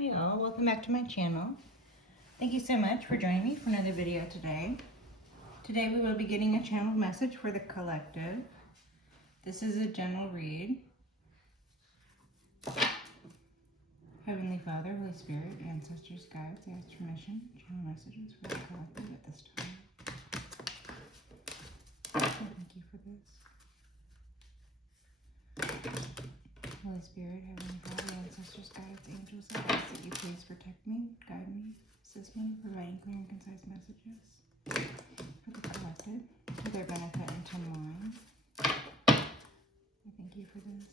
Hi y'all, welcome back to my channel. Thank you so much for joining me for another video today. Today we will be getting a channel message for the collective. This is a general read. Heavenly Father, Holy Spirit, ancestors, guides, I ask permission. Channel messages for the collective at this time. Thank you for this. Holy Spirit, Heavenly Father, ancestors, guides, angels, I ask that you please protect me, guide me, assist me, providing clear and concise messages for the collective, to their benefit and to mine. I thank you for this.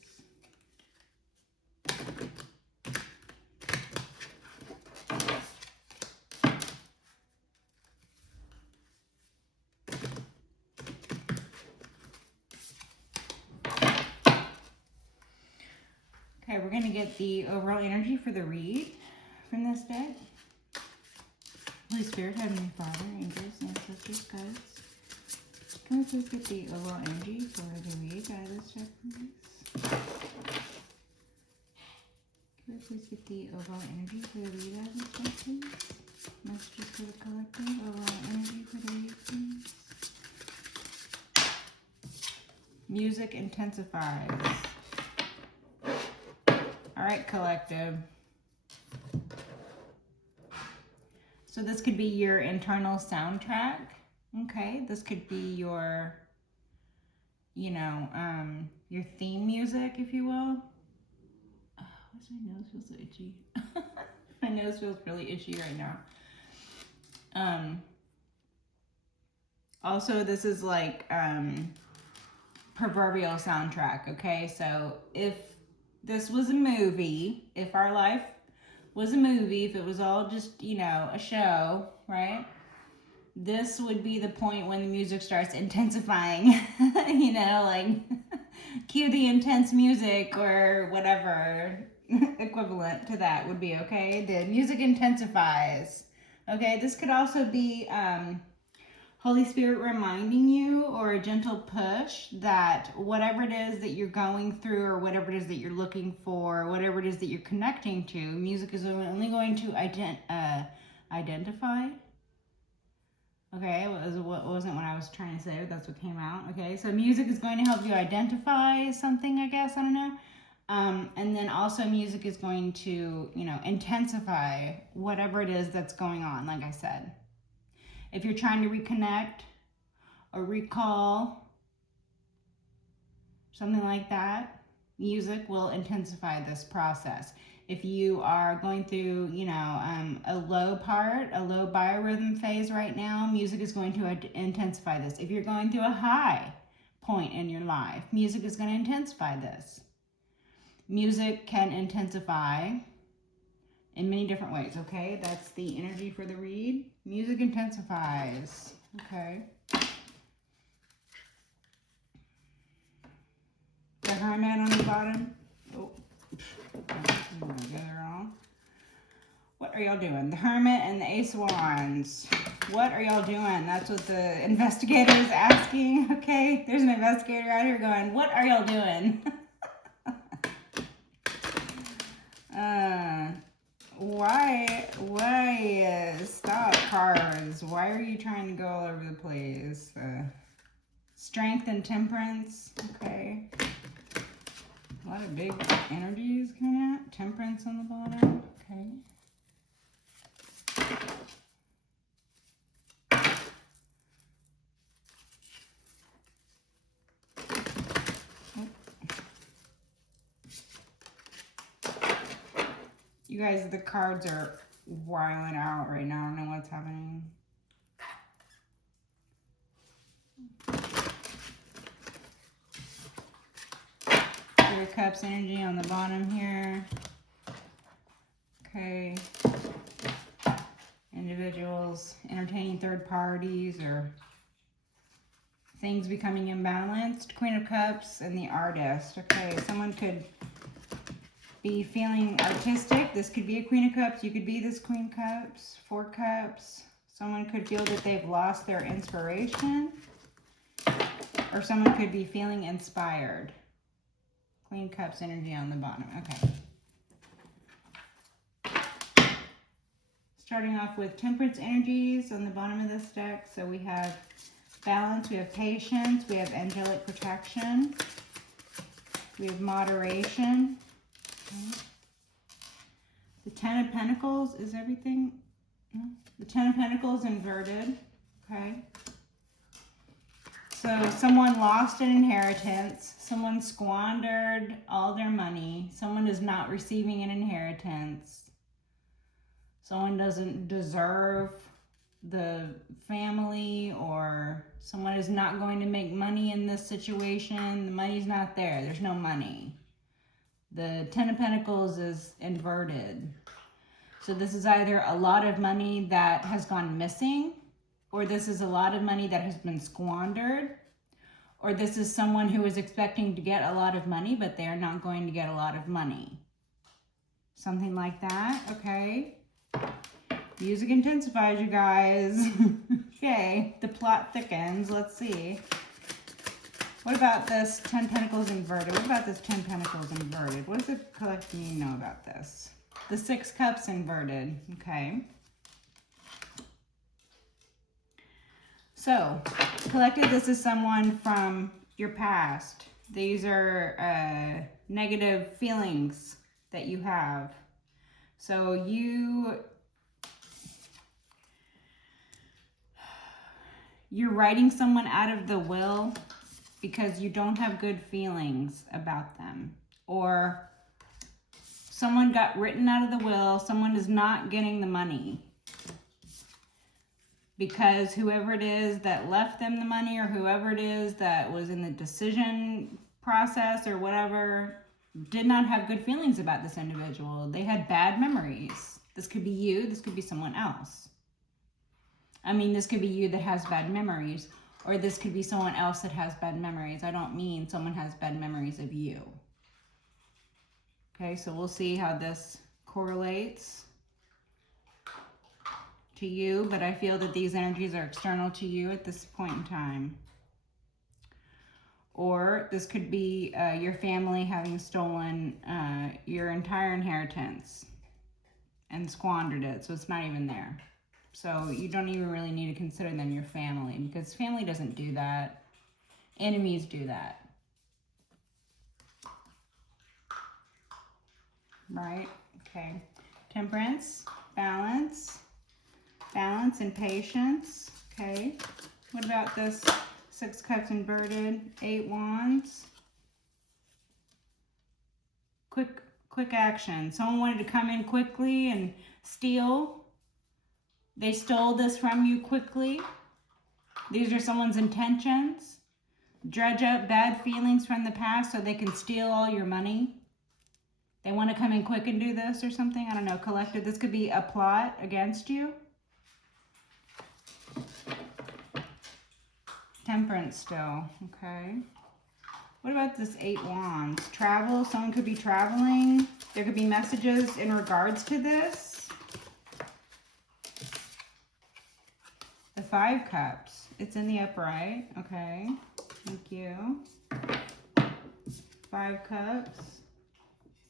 Okay, we're going to get the overall energy for the read from this deck. Holy Spirit, Heavenly Father, angels, ancestors, guides. Can we please get the overall energy for the read out of this deck, please? Can we please get the overall energy for the read out of this deck, please? Messages for the collective, overall energy for the read, please. Music intensifies. All right, collective. So this could be your internal soundtrack. Okay, this could be your, your theme music, if you will. Oh, why's my nose feel so itchy? My nose feels really itchy right now. Also, this is like proverbial soundtrack. Okay, so if this was a movie, if our life was a movie, if it was all just, a show, right? This would be the point when the music starts intensifying, like cue the intense music or whatever equivalent to that would be, okay? The music intensifies, okay? This could also be Holy Spirit reminding you, or a gentle push that whatever it is that you're going through, or whatever it is that you're looking for, whatever it is that you're connecting to, music is only going to identify. Okay, it wasn't what I was trying to say, but that's what came out. Okay, so music is going to help you identify something, I guess, I don't know. And then also music is going to, intensify whatever it is that's going on, like I said. If you're trying to reconnect or recall, something like that, music will intensify this process. If you are going through, a low biorhythm phase right now, music is going to intensify this. If you're going through a high point in your life, music is going to intensify this. Music can intensify in many different ways, okay? That's the energy for the read. Music intensifies, okay? The Hermit on the bottom. Oh, what are y'all doing? The Hermit and the Ace of Wands. What are y'all doing? That's what the investigator is asking, okay? There's an investigator out here going, what are y'all doing? Why, stop, cards. Why are you trying to go all over the place? Strength and temperance, okay. A lot of big energies coming out. Temperance on the bottom, okay. You guys, the cards are wiling out right now. I don't know what's happening. Three of Cups energy on the bottom here. Okay. Individuals entertaining third parties or things becoming imbalanced. Queen of Cups and the Artist. Okay, someone could be feeling artistic. This could be a Queen of Cups. You could be this Queen of Cups. Four Cups. Someone could feel that they've lost their inspiration. Or someone could be feeling inspired. Queen of Cups energy on the bottom. Okay. starting off with temperance energies on the bottom of this deck. So we have balance, we have patience, we have angelic protection, we have moderation. Okay. The Ten of Pentacles is everything. The Ten of Pentacles inverted. Okay. So someone lost an inheritance. Someone squandered all their money. Someone is not receiving an inheritance. Someone doesn't deserve the family, or someone is not going to make money in this situation. The money's not there. There's no money. The Ten of Pentacles is inverted. So this is either a lot of money that has gone missing, or this is a lot of money that has been squandered, or this is someone who is expecting to get a lot of money, but they are not going to get a lot of money. Something like that, okay? Music intensifies, you guys. Okay, the plot thickens. Let's see. What about this 10 Pentacles inverted? What about this 10 Pentacles inverted? What does the collective you know about this? The 6 Cups inverted, okay? So, collective, this is someone from your past. These are negative feelings that you have. So you're writing someone out of the will because you don't have good feelings about them. Or someone got written out of the will, someone is not getting the money because whoever it is that left them the money, or whoever it is that was in the decision process or whatever, did not have good feelings about this individual. They had bad memories. This could be you, this could be someone else. I mean, this could be you that has bad memories, or this could be someone else that has bad memories. I don't mean someone has bad memories of you. Okay, so we'll see how this correlates to you, but I feel that these energies are external to you at this point in time. Or this could be your family having stolen your entire inheritance and squandered it, so it's not even there. So you don't even really need to consider them your family, because family doesn't do that. Enemies do that. Right? Okay. Temperance, balance, balance and patience. Okay. What about this 6 Cups inverted, 8 Wands? Quick action. Someone wanted to come in quickly and steal. They stole this from you quickly. These are someone's intentions. Dredge up bad feelings from the past so they can steal all your money. They want to come in quick and do this or something. I don't know. Collective, this could be a plot against you. Temperance still. Okay. What about this 8 Wands? Travel. Someone could be traveling. There could be messages in regards to this. The 5 Cups. It's in the upright. Okay. Thank you. 5 Cups.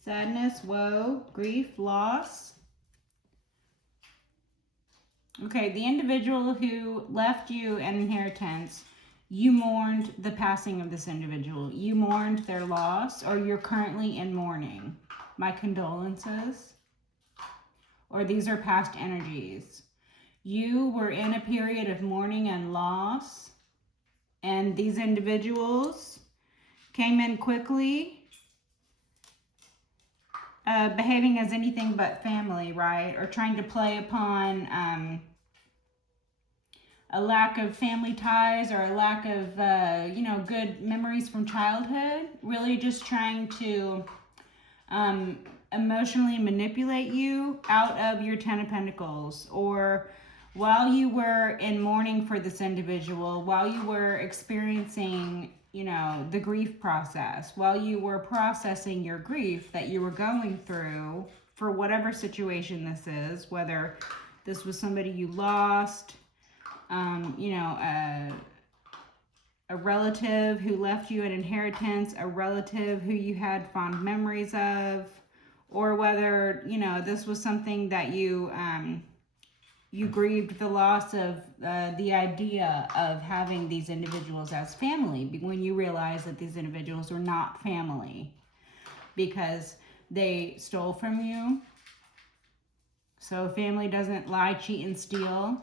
Sadness, woe, grief, loss. Okay, the individual who left you an inheritance, you mourned the passing of this individual. You mourned their loss, or you're currently in mourning. My condolences. Or these are past energies. You were in a period of mourning and loss, and these individuals came in quickly, behaving as anything but family, right? Or trying to play upon a lack of family ties, or a lack of, good memories from childhood. Really just trying to emotionally manipulate you out of your 10 of Pentacles. Or while you were in mourning for this individual, while you were experiencing, the grief process, while you were processing your grief that you were going through for whatever situation this is, whether this was somebody you lost, a relative who left you an inheritance, a relative who you had fond memories of, or whether, this was something that you you grieved the loss of the idea of having these individuals as family when you realized that these individuals were not family because they stole from you. So family doesn't lie, cheat, and steal.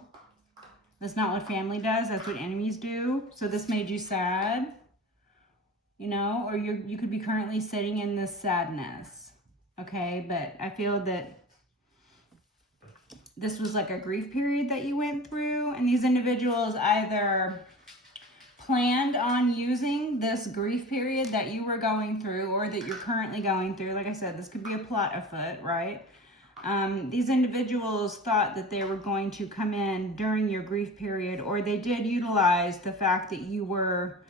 That's not what family does. That's what enemies do. So this made you sad, you know, or you could be currently sitting in this sadness. Okay, but I feel that this was like a grief period that you went through, and these individuals either planned on using this grief period that you were going through or that you're currently going through. Like I said, this could be a plot afoot, right? These individuals thought that they were going to come in during your grief period, or they did utilize the fact that you were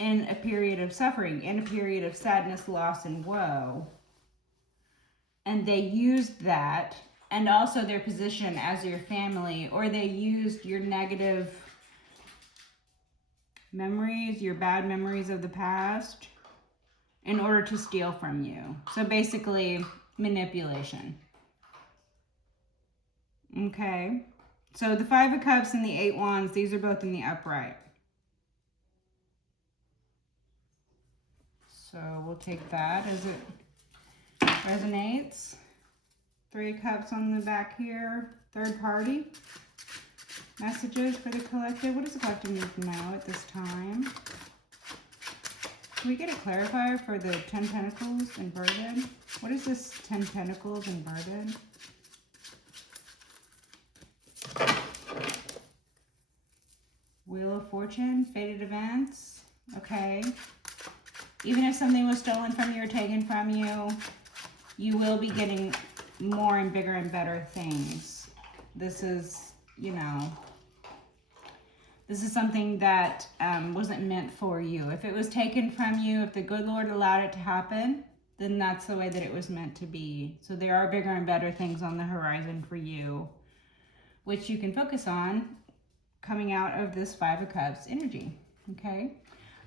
in a period of suffering, in a period of sadness, loss, and woe. And they used that, and also their position as your family, or they used your negative memories, your bad memories of the past, in order to steal from you. So basically, manipulation. Okay, so the Five of Cups and the Eight Wands, these are both in the upright. So we'll take that as it resonates. Three Cups on the back here. Third party. Messages for the collective. What does the collective need to know at this time? Can we get a clarifier for the 10 Pentacles inverted? What is this 10 Pentacles inverted? Wheel of Fortune, fated events. Okay. Even if something was stolen from you or taken from you, you will be getting more and bigger and better things. This is, you know, this is something that wasn't meant for you. If it was taken from you, if the good Lord allowed it to happen, then that's the way that it was meant to be. So there are bigger and better things on the horizon for you, which you can focus on coming out of this Five of Cups energy, okay?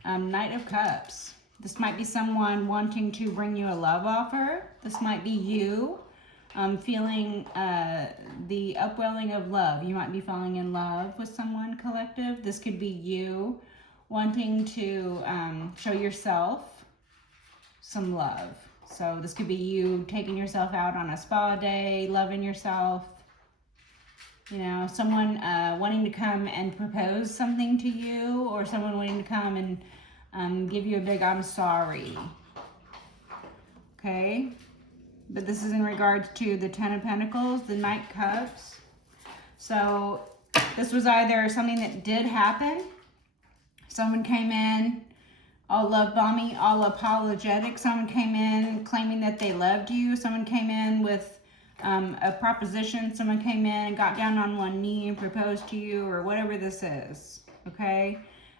Knight of Cups. This might be someone wanting to bring you a love offer. This might be you feeling the upwelling of love. You might be falling in love with someone, collective. This could be you wanting to show yourself some love. So this could be you taking yourself out on a spa day, loving yourself. You know, someone wanting to come and propose something to you, or someone wanting to come and give you a big I'm sorry. Okay? But this is in regards to the Ten of Pentacles, the Knight Cups. So this was either something that did happen. Someone came in all love bombing, all apologetic. Someone came in claiming that they loved you. Someone came in with a proposition. Someone came in and got down on one knee and proposed to you, or whatever this is, okay?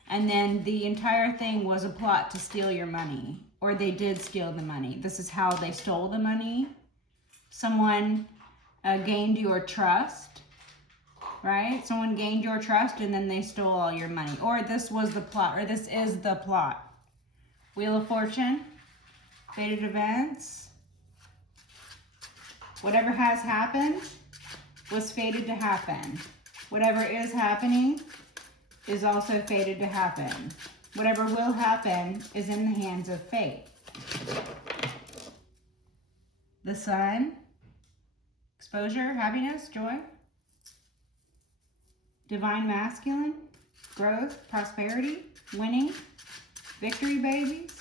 And then the entire thing was a plot to steal your money, or they did steal the money. This is how they stole the money. Someone gained your trust, right? Someone gained your trust and then they stole all your money. Or this was the plot, or this is the plot. Wheel of Fortune, fated events. Whatever has happened was fated to happen. Whatever is happening is also fated to happen. Whatever will happen is in the hands of fate. The Sun, exposure, happiness, joy. Divine Masculine, growth, prosperity, winning, victory, babies.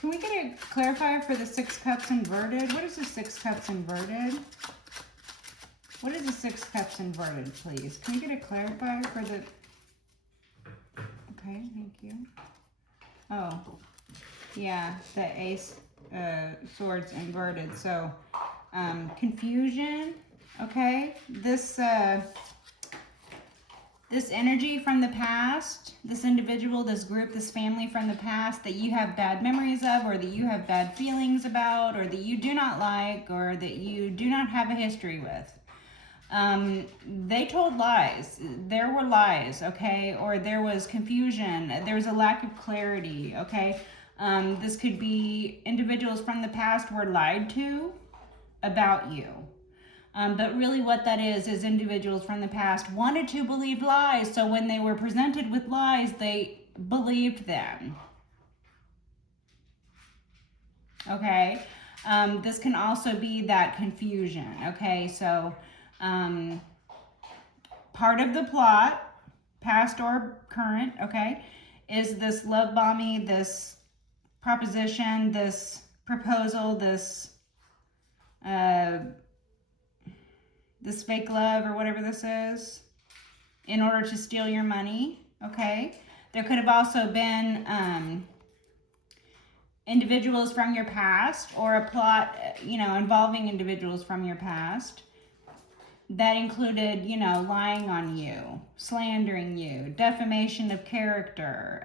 Can we get a clarifier for the Six Cups inverted? What is the Six Cups inverted? What is the Six Cups inverted, please? Can we get a clarifier for the... Okay, thank you. Oh, yeah, the Ace Swords inverted. So, confusion, okay? This energy from the past, this individual, this group, this family from the past that you have bad memories of, or that you have bad feelings about, or that you do not like, or that you do not have a history with. They told lies. There were lies, okay? Or there was confusion. There was a lack of clarity, okay? This could be individuals from the past were lied to about you. But really what that is individuals from the past wanted to believe lies. So when they were presented with lies, they believed them. Okay. This can also be that confusion. Okay. So part of the plot, past or current, okay, is this love bombing, this proposition, this proposal, this fake love or whatever this is, in order to steal your money, okay? There could have also been individuals from your past, or a plot, involving individuals from your past that included, lying on you, slandering you, defamation of character.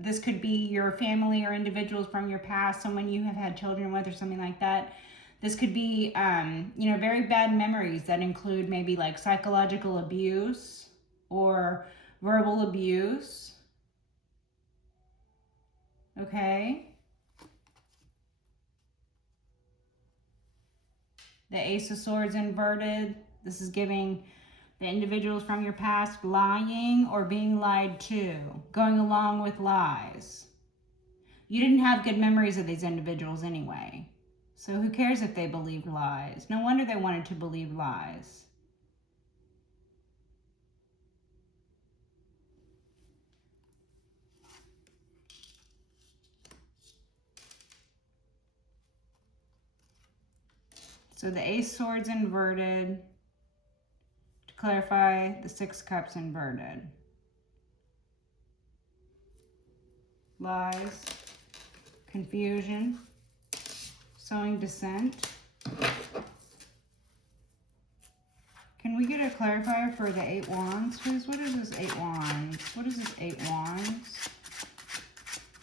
This could be your family or individuals from your past, someone you have had children with or something like that. This could be, very bad memories that include maybe like psychological abuse or verbal abuse. Okay. The Ace of Swords inverted. This is giving the individuals from your past lying or being lied to, going along with lies. You didn't have good memories of these individuals anyway. So who cares if they believed lies? No wonder they wanted to believe lies. So the Ace Swords inverted. To clarify, the Six Cups inverted. Lies, confusion, sowing dissent. Can we get a clarifier for the Eight Wands, please? What is this Eight Wands? What is this Eight Wands?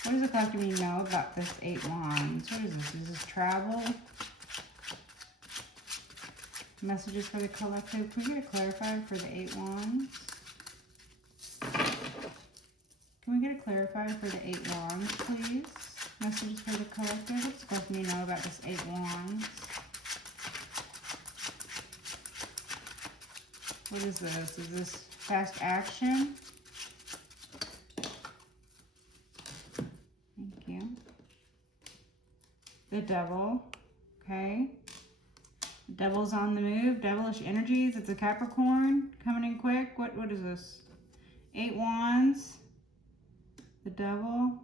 What does the collective know about this Eight Wands? What is this? Is this travel? Messages for the collective. Can we get a clarifier for the Eight Wands? Can we get a clarifier for the Eight Wands, please? Messages for the collective. What's supposed to know about this Eight Wands? What is this? Is this fast action? Thank you. The Devil. Okay. Devil's on the move. Devilish energies. It's a Capricorn coming in quick. What is this? Eight Wands. The Devil.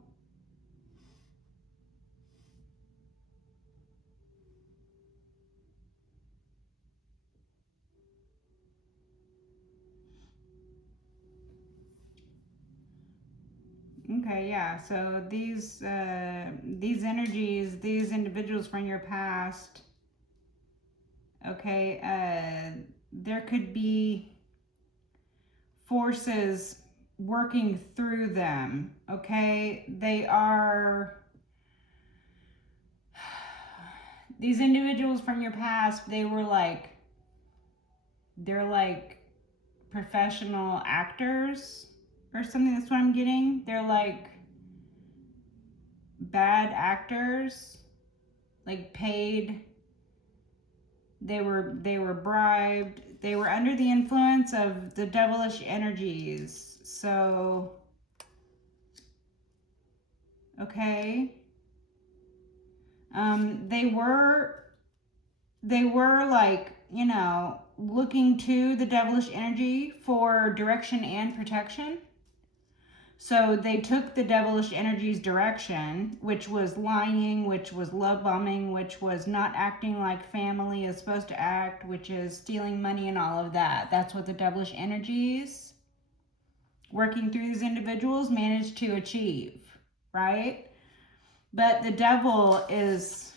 Okay, yeah. So these energies, these individuals from your past. Okay, there could be forces working through them. Okay, these individuals from your past, they're like professional actors or something. That's what I'm getting. They're like bad actors, like paid. They were bribed. They were under the influence of the devilish energies. So, okay. They were like, looking to the devilish energy for direction and protection. So they took the devilish energy's direction, which was lying, which was love bombing, which was not acting like family is supposed to act, which is stealing money and all of that. That's what the devilish energies working through these individuals managed to achieve, right? But the devil is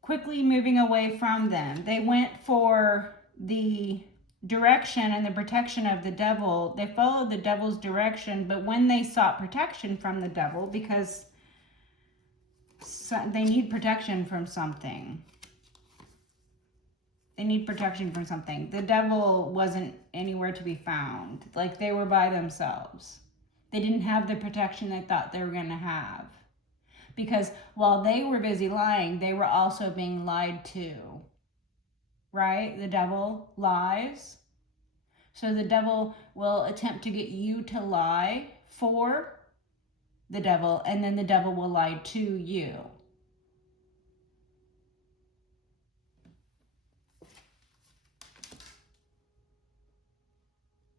quickly moving away from them. They went for the direction and the protection of the devil. They followed the devil's direction, but when they sought protection from the devil, because they need protection from something. They need protection from something. The devil wasn't anywhere to be found. Like, they were by themselves. They didn't have the protection they thought they were going to have. Because while they were busy lying, they were also being lied to. right? The devil lies. So the devil will attempt to get you to lie for the devil, and then the devil will lie to you.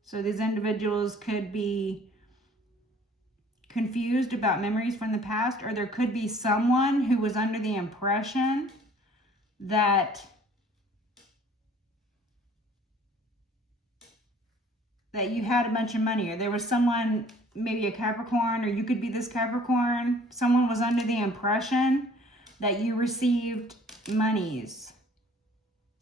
So these individuals could be confused about memories from the past, or there could be someone who was under the impression that you had a bunch of money, or there was someone, maybe a Capricorn, or you could be this Capricorn. Someone was under the impression that you received monies.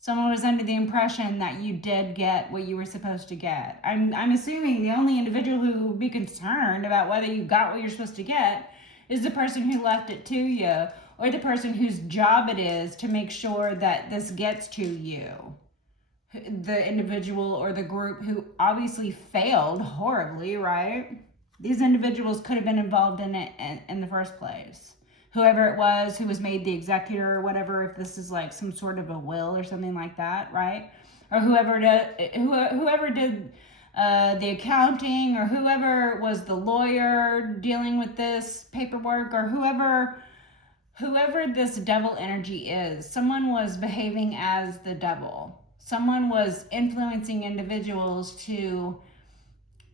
Someone was under the impression that you did get what you were supposed to get. I'm assuming the only individual who would be concerned about whether you got what you're supposed to get is the person who left it to you, or the person whose job it is to make sure that this gets to you. The individual or the group who obviously failed horribly, right? These individuals could have been involved in it in the first place. Whoever it was who was made the executor or whatever, if this is like some sort of a will or something like that, right? Or whoever did the accounting, or whoever was the lawyer dealing with this paperwork, or whoever this devil energy is, someone was behaving as the devil. Someone was influencing individuals to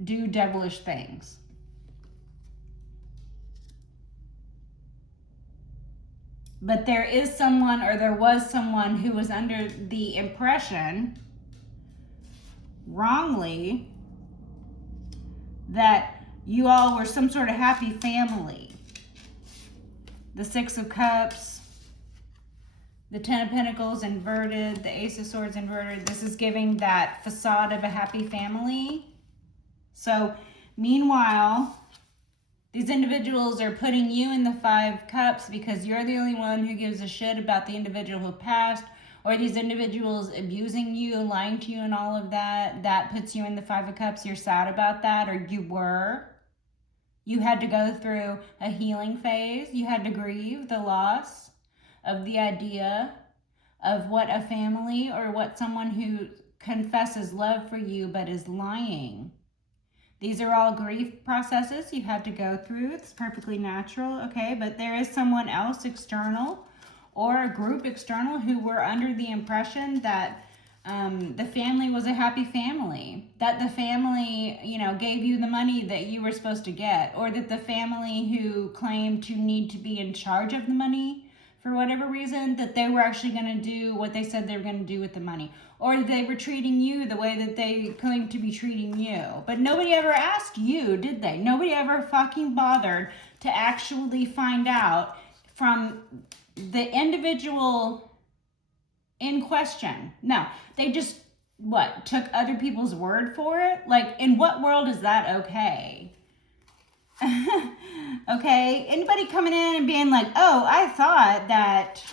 do devilish things. But there is someone, or there was someone, who was under the impression, wrongly, that you all were some sort of happy family. The Six of Cups, the Ten of Pentacles inverted, the Ace of Swords inverted. This is giving that facade of a happy family. So, meanwhile, these individuals are putting you in the Five Cups because you're the only one who gives a shit about the individual who passed, or these individuals abusing you, lying to you, and all of that. That puts you in the Five of Cups. You're sad about that, or you were. You had to go through a healing phase. You had to grieve the loss of the idea of what a family, or what someone who confesses love for you but is lying. These are all grief processes you had to go through. It's perfectly natural, okay? But there is someone else external, or a group external, who were under the impression that the family was a happy family, that the family, gave you the money that you were supposed to get, or that the family who claimed to need to be in charge of the money for whatever reason, that they were actually going to do what they said they were going to do with the money, or they were treating you the way that they claimed to be treating you. But nobody ever asked you, did they? Nobody ever fucking bothered to actually find out from the individual in question. No, they just, took other people's word for it? Like, in what world is that okay? Okay, anybody coming in and being like, oh, I thought that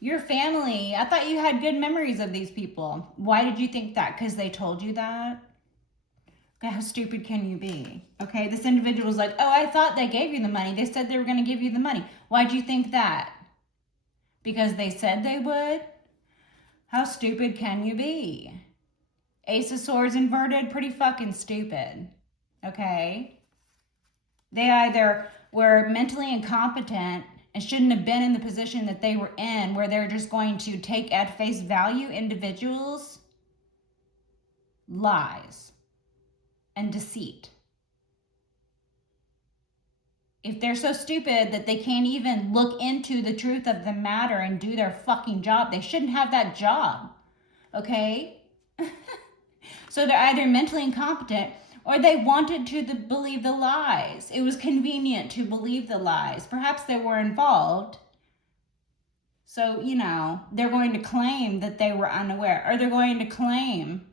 your family, I thought you had good memories of these people. Why did you think that? Because they told you that? Okay, how stupid can you be? Okay, this individual was like, oh, I thought they gave you the money. They said they were going to give you the money. Why'd you think that? Because they said they would? How stupid can you be? Ace of Swords inverted, pretty fucking stupid. Okay? They either were mentally incompetent and shouldn't have been in the position that they were in, where they're just going to take at face value individuals' lies and deceit. If they're so stupid that they can't even look into the truth of the matter and do their fucking job, they shouldn't have that job. Okay? So they're either mentally incompetent, or they wanted to believe the lies. It was convenient to believe the lies. Perhaps they were involved. So, they're going to claim that they were unaware. Or they're going to claim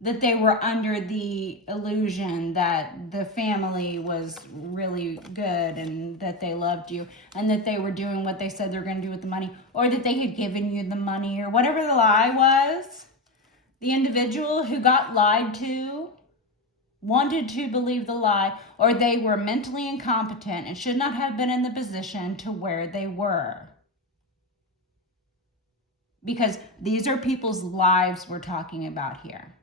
that they were under the illusion that the family was really good and that they loved you and that they were doing what they said they were going to do with the money, or that they had given you the money, or whatever the lie was. The individual who got lied to wanted to believe the lie, or they were mentally incompetent and should not have been in the position to where they were. because these are people's lives we're talking about here.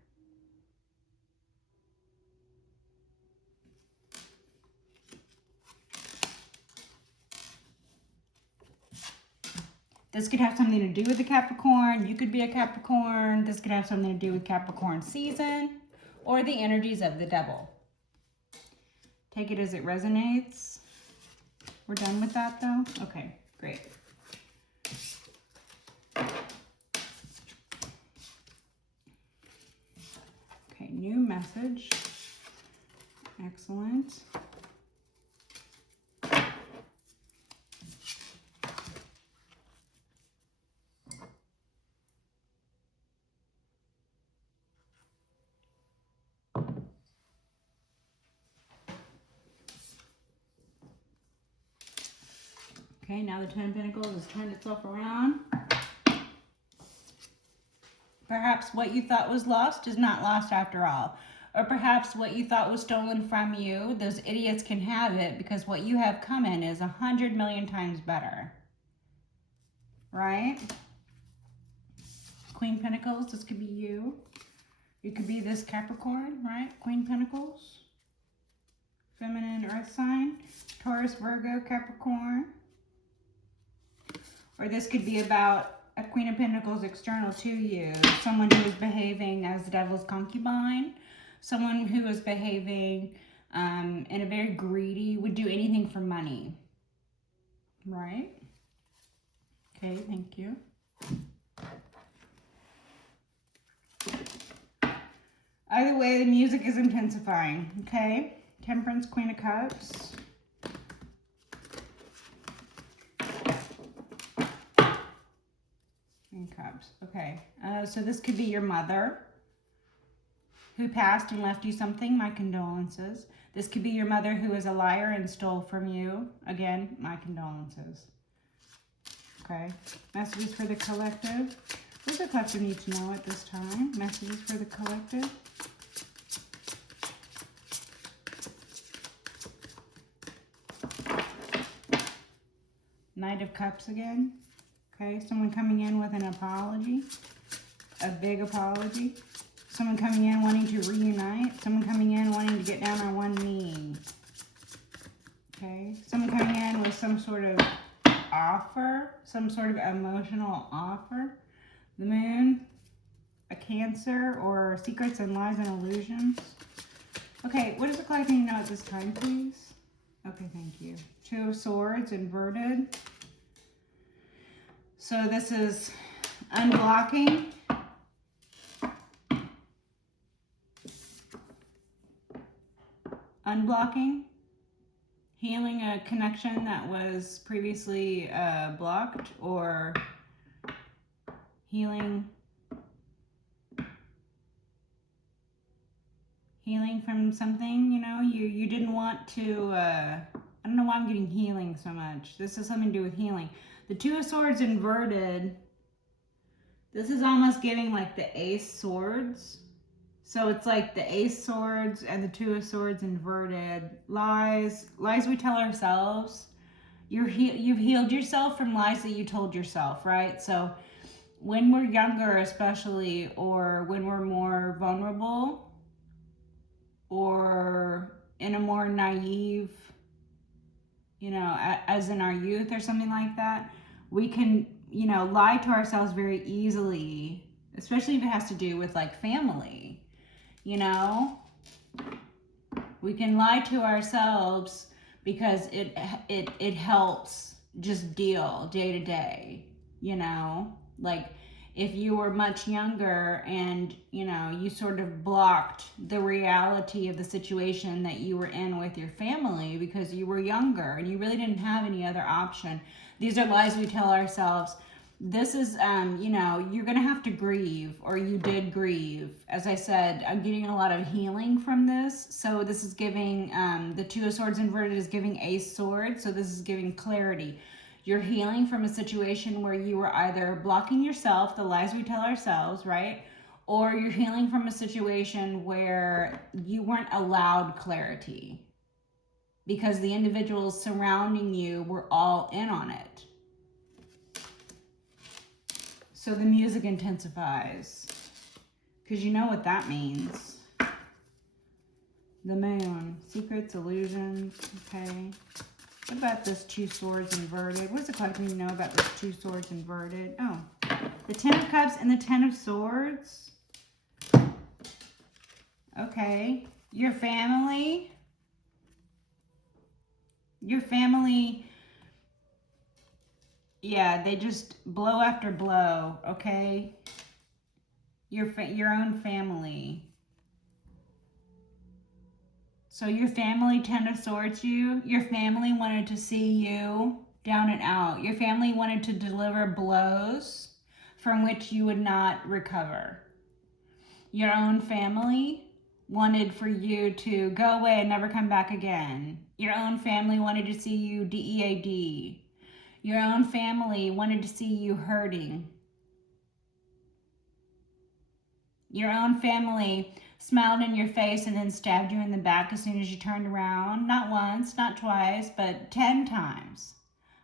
This could have something to do with the Capricorn. You could be a Capricorn. This could have something to do with Capricorn season or the energies of the devil. Take it as it resonates. We're done with that though? Okay, great. Okay, new message. Excellent. Okay, now the Ten of Pentacles has turned itself around. Perhaps what you thought was lost is not lost after all. Or perhaps what you thought was stolen from you, those idiots can have it because what you have coming is 100 million times better. Right? Queen Pentacles, this could be you. You could be this Capricorn, right? Queen Pentacles. Feminine earth sign. Taurus, Virgo, Capricorn. Or this could be about a Queen of Pentacles external to you. Someone who is behaving as the devil's concubine. Someone who is behaving in a very greedy, would do anything for money. Right? Okay, thank you. Either way, the music is intensifying. Okay? Temperance, Queen of Cups. Cups. Okay, so this could be your mother who passed and left you something. My condolences. This could be your mother who is a liar and stole from you. Again, my condolences. Okay, messages for the collective. What does the collective need to know at this time? Messages for the collective. Knight of Cups again. Okay, someone coming in with an apology, a big apology. Someone coming in wanting to reunite. Someone coming in wanting to get down on one knee. Okay, someone coming in with some sort of offer, some sort of emotional offer. The Moon, a Cancer, or secrets and lies and illusions. Okay, what does the collective need to know at this time, please? Okay, thank you. Two of Swords, inverted. So this is unblocking. Unblocking. Healing a connection that was previously blocked, or healing from something, you know, you didn't want to, I don't know why I'm getting healing so much. This has something to do with healing. The Two of Swords inverted, this is almost giving like the Ace Swords. So it's like the Ace Swords and the Two of Swords inverted. Lies we tell ourselves. You've healed yourself from lies that you told yourself, right? So when we're younger especially, or when we're more vulnerable, or in a more naive, you know, as in our youth or something like that, we can, you know, lie to ourselves very easily, especially if it has to do with like family, you know. We can lie to ourselves because it helps just deal day to day, you know. Like if you were much younger and, you know, you sort of blocked the reality of the situation that you were in with your family because you were younger and you really didn't have any other option. These are lies we tell ourselves. This is, you know, you're going to have to grieve, or you did grieve. As I said, I'm getting a lot of healing from this. So this is giving, the Two of Swords inverted is giving Ace Swords. So this is giving clarity. You're healing from a situation where you were either blocking yourself, the lies we tell ourselves, right? Or you're healing from a situation where you weren't allowed clarity because the individuals surrounding you were all in on it. So the music intensifies. Because you know what that means. The moon. Secrets, illusions. Okay. What about this Two Swords inverted? What does the collector need to know about this Two Swords inverted? Oh. The Ten of Cups and the Ten of Swords. Okay. Your family. Your family. Yeah, they just blow after blow. Okay. Your own family. So your family, Ten of Swords, your family wanted to see you down and out. Your family wanted to deliver blows from which you would not recover. Your own family wanted for you to go away and never come back again. Your own family wanted to see you DEAD. Your own family wanted to see you hurting. Your own family smiled in your face and then stabbed you in the back as soon as you turned around. Not once, not twice, but 10 times.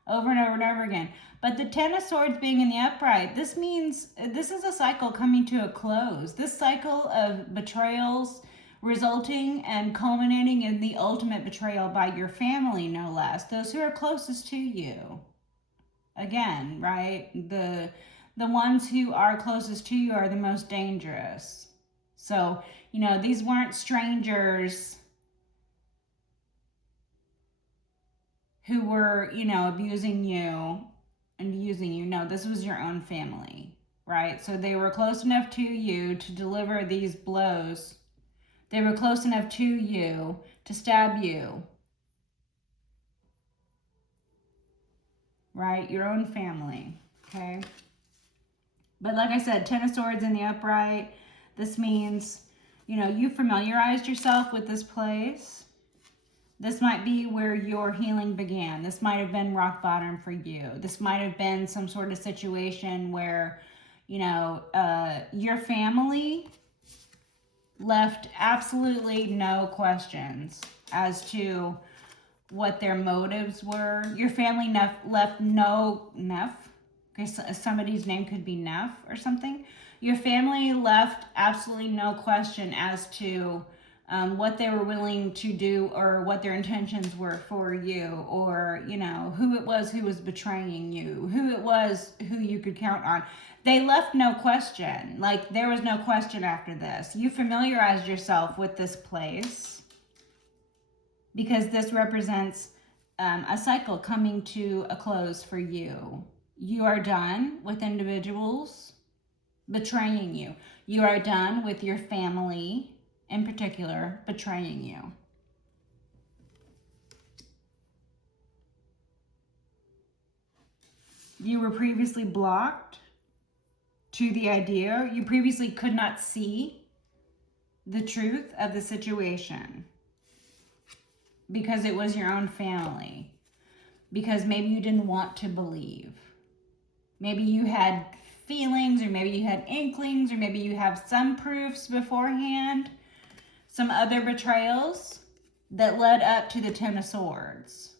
Over and over and over again. But the Ten of Swords being in the upright, this means this is a cycle coming to a close. This cycle of betrayals resulting and culminating in the ultimate betrayal by your family, no less. Those who are closest to you. Again, right? The ones who are closest to you are the most dangerous. So, you know, these weren't strangers who were, you know, abusing you and using you. No, this was your own family, right? So they were close enough to you to deliver these blows. They were close enough to you to stab you, right? Your own family, okay? But like I said, Ten of Swords in the upright. This means, you know, you familiarized yourself with this place. This might be where your healing began. This might have been rock bottom for you. This might have been some sort of situation where, you know, your family left absolutely no questions as to what their motives were. Your family left no Neff. Okay, so somebody's name could be Neff or something. Your family left absolutely no question as to what they were willing to do or what their intentions were for you, or, you know, who it was who was betraying you, who it was who you could count on. They left no question. Like, there was no question after this. You familiarized yourself with this place because this represents a cycle coming to a close for you. You are done with individuals betraying you. You are done with your family, in particular, betraying you. You were previously blocked to the idea. You previously could not see the truth of the situation because it was your own family. Because maybe you didn't want to believe. Maybe you had feelings, or maybe you had inklings, or maybe you have some proofs beforehand. Some other betrayals that led up to the Ten of Swords.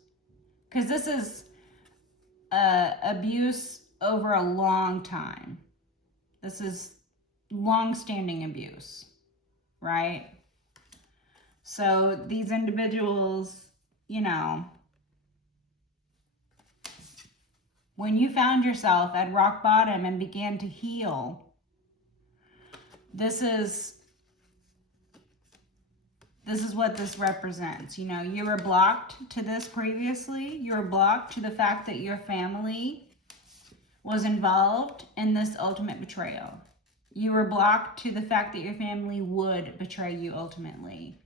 Because this is abuse over a long time. This is long-standing abuse, right? So these individuals, you know, when you found yourself at rock bottom and began to heal, this is what this represents. You know, you were blocked to this previously. You were blocked to the fact that your family was involved in this ultimate betrayal. You were blocked to the fact that your family would betray you ultimately,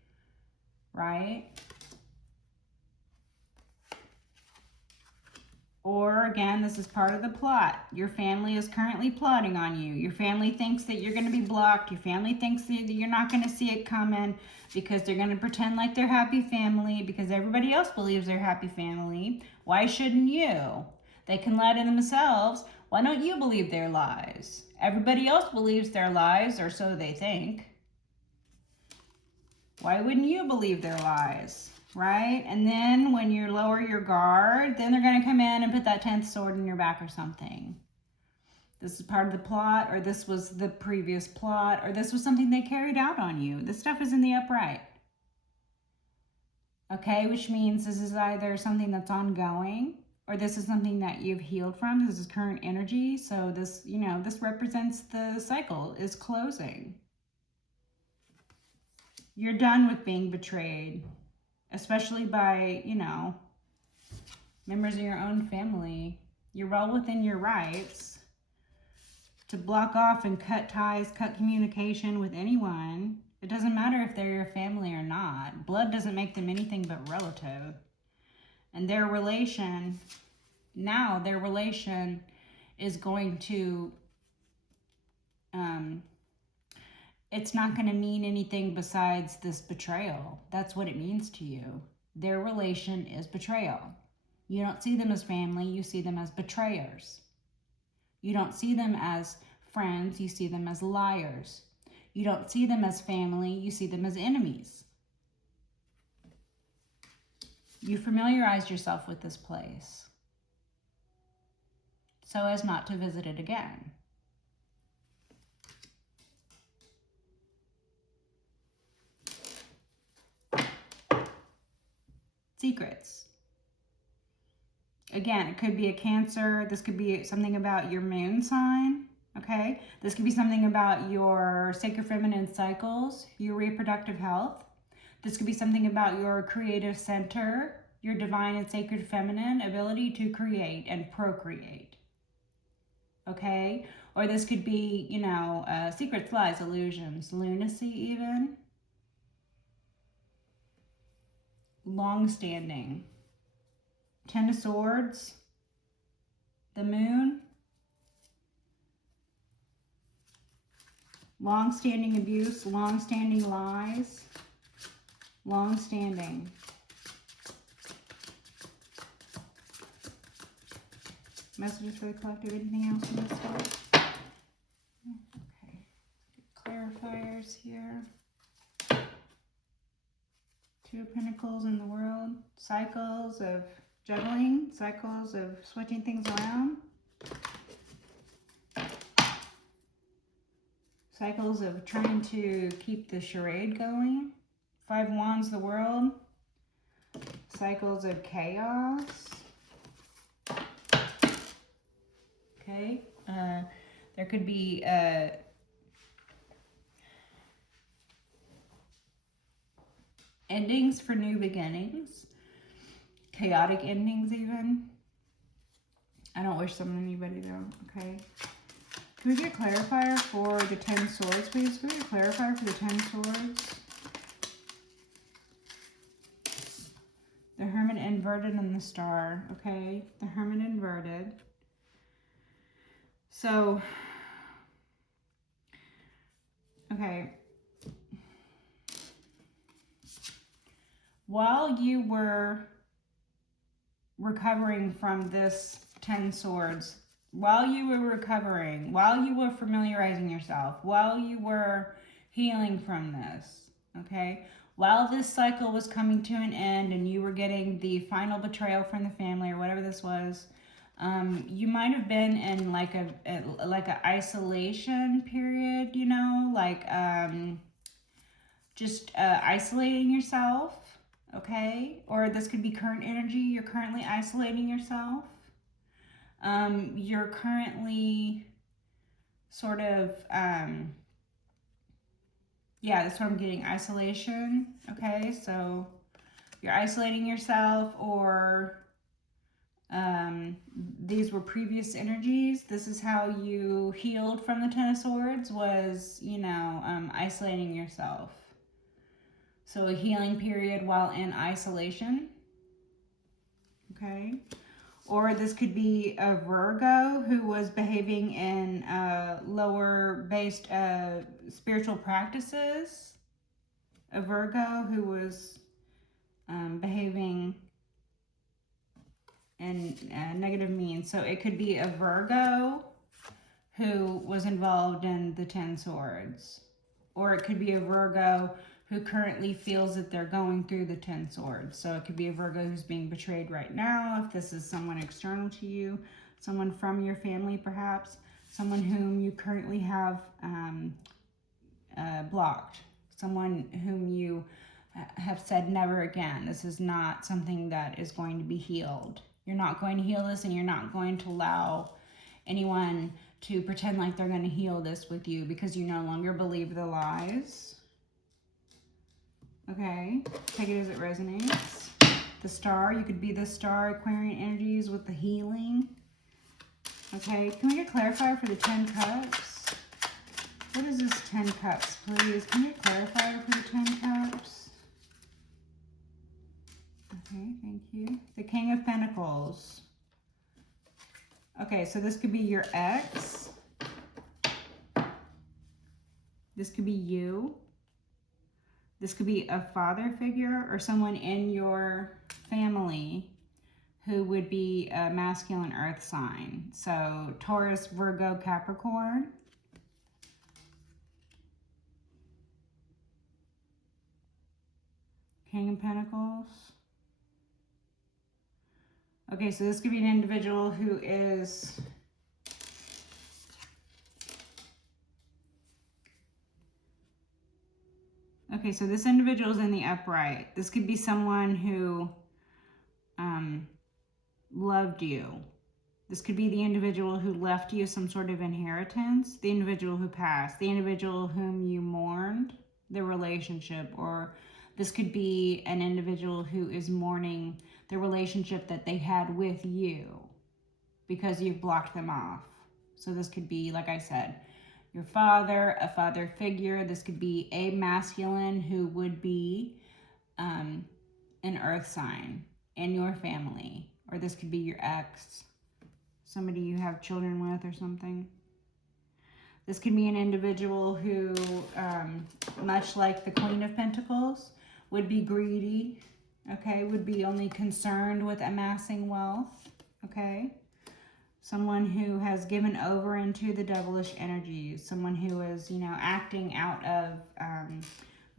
right? Or again, this is part of the plot. Your family is currently plotting on you. Your family thinks that you're going to be blocked. Your family thinks that you're not going to see it coming because they're going to pretend like they're happy family because everybody else believes they're happy family. Why shouldn't you? They can lie to themselves. Why don't you believe their lies? Everybody else believes their lies, or so they think. Why wouldn't you believe their lies? Right? And then when you lower your guard, then they're going to come in and put that 10th sword in your back or something. This is part of the plot, or this was the previous plot, or this was something they carried out on you. This stuff is in the upright. Okay, which means this is either something that's ongoing, or this is something that you've healed from. This is current energy. So this, this represents the cycle is closing. You're done with being betrayed, especially by, members of your own family. You're well within your rights to block off and cut ties, cut communication with anyone. It doesn't matter if they're your family or not. Blood doesn't make them anything but relative. And their relation is going to, it's not going to mean anything besides this betrayal. That's what it means to you. Their relation is betrayal. You don't see them as family, you see them as betrayers. You don't see them as friends, you see them as liars. You don't see them as family, you see them as enemies. You familiarize yourself with this place so as not to visit it again. Secrets. Again, it could be a Cancer. This could be something about your moon sign. Okay, this could be something about your sacred feminine cycles, your reproductive health. This could be something about your creative center, your divine and sacred feminine ability to create and procreate. Okay, or this could be, secrets, lies, illusions, lunacy even. Long-standing. Ten of Swords, the moon. Long-standing abuse, long-standing lies, long-standing. Messages for the collective, anything else in this one? Okay, clarifiers here. Two of Pentacles in the world, cycles of juggling, cycles of switching things around. Cycles of trying to keep the charade going. Five of Wands, the world. Cycles of chaos. Okay. There could be endings for new beginnings. Chaotic endings even. I don't wish them on anybody though. Okay. Can we get a clarifier for the 10 Swords, please? Can we get a clarifier for the 10 Swords? The Hermit inverted and the Star, okay? The Hermit inverted. So, okay. While you were recovering from this 10 Swords, while you were recovering, while you were familiarizing yourself, while you were healing from this, okay? While this cycle was coming to an end and you were getting the final betrayal from the family or whatever this was, you might have been in like a isolation period, just isolating yourself, okay? Or this could be current energy. You're currently isolating yourself. You're currently sort of, that's what I'm getting, isolation, okay? So you're isolating yourself, or these were previous energies. This is how you healed from the Ten of Swords, was, isolating yourself. So a healing period while in isolation, okay? Or this could be a Virgo who was behaving in lower-based spiritual practices. A Virgo who was behaving in negative means. So it could be a Virgo who was involved in the 10 Swords. Or it could be a Virgo who currently feels that they're going through the 10 Swords. So it could be a Virgo who's being betrayed right now, if this is someone external to you, someone from your family perhaps. someone whom you currently have blocked, someone whom you have said never again. This is not something that is going to be healed. You're not going to heal this, and you're not going to allow anyone to pretend like they're going to heal this with you, because you no longer believe the lies. Okay, take it as it resonates. The star, you could be the star, Aquarian energies with the healing. Okay, can we get clarifier for the 10 cups? What is this 10 cups, please? Can you get clarifier for the 10 cups? Okay, thank you. The King of Pentacles. Okay, so this could be your ex. This could be you. This could be a father figure or someone in your family who would be a masculine earth sign. So Taurus, Virgo, Capricorn. King of Pentacles. Okay, so this could be an individual who is okay, so this individual is in the upright. This could be someone who loved you. This could be the individual who left you some sort of inheritance, the individual who passed, the individual whom you mourned the relationship, or this could be an individual who is mourning the relationship that they had with you because you've blocked them off. So this could be, like I said, your father, a father figure. This could be a masculine who would be an earth sign in your family. Or this could be your ex, somebody you have children with or something. This could be an individual who, much like the Queen of Pentacles, would be greedy, okay? Would be only concerned with amassing wealth, okay? Someone who has given over into the devilish energies. Someone who is, acting out of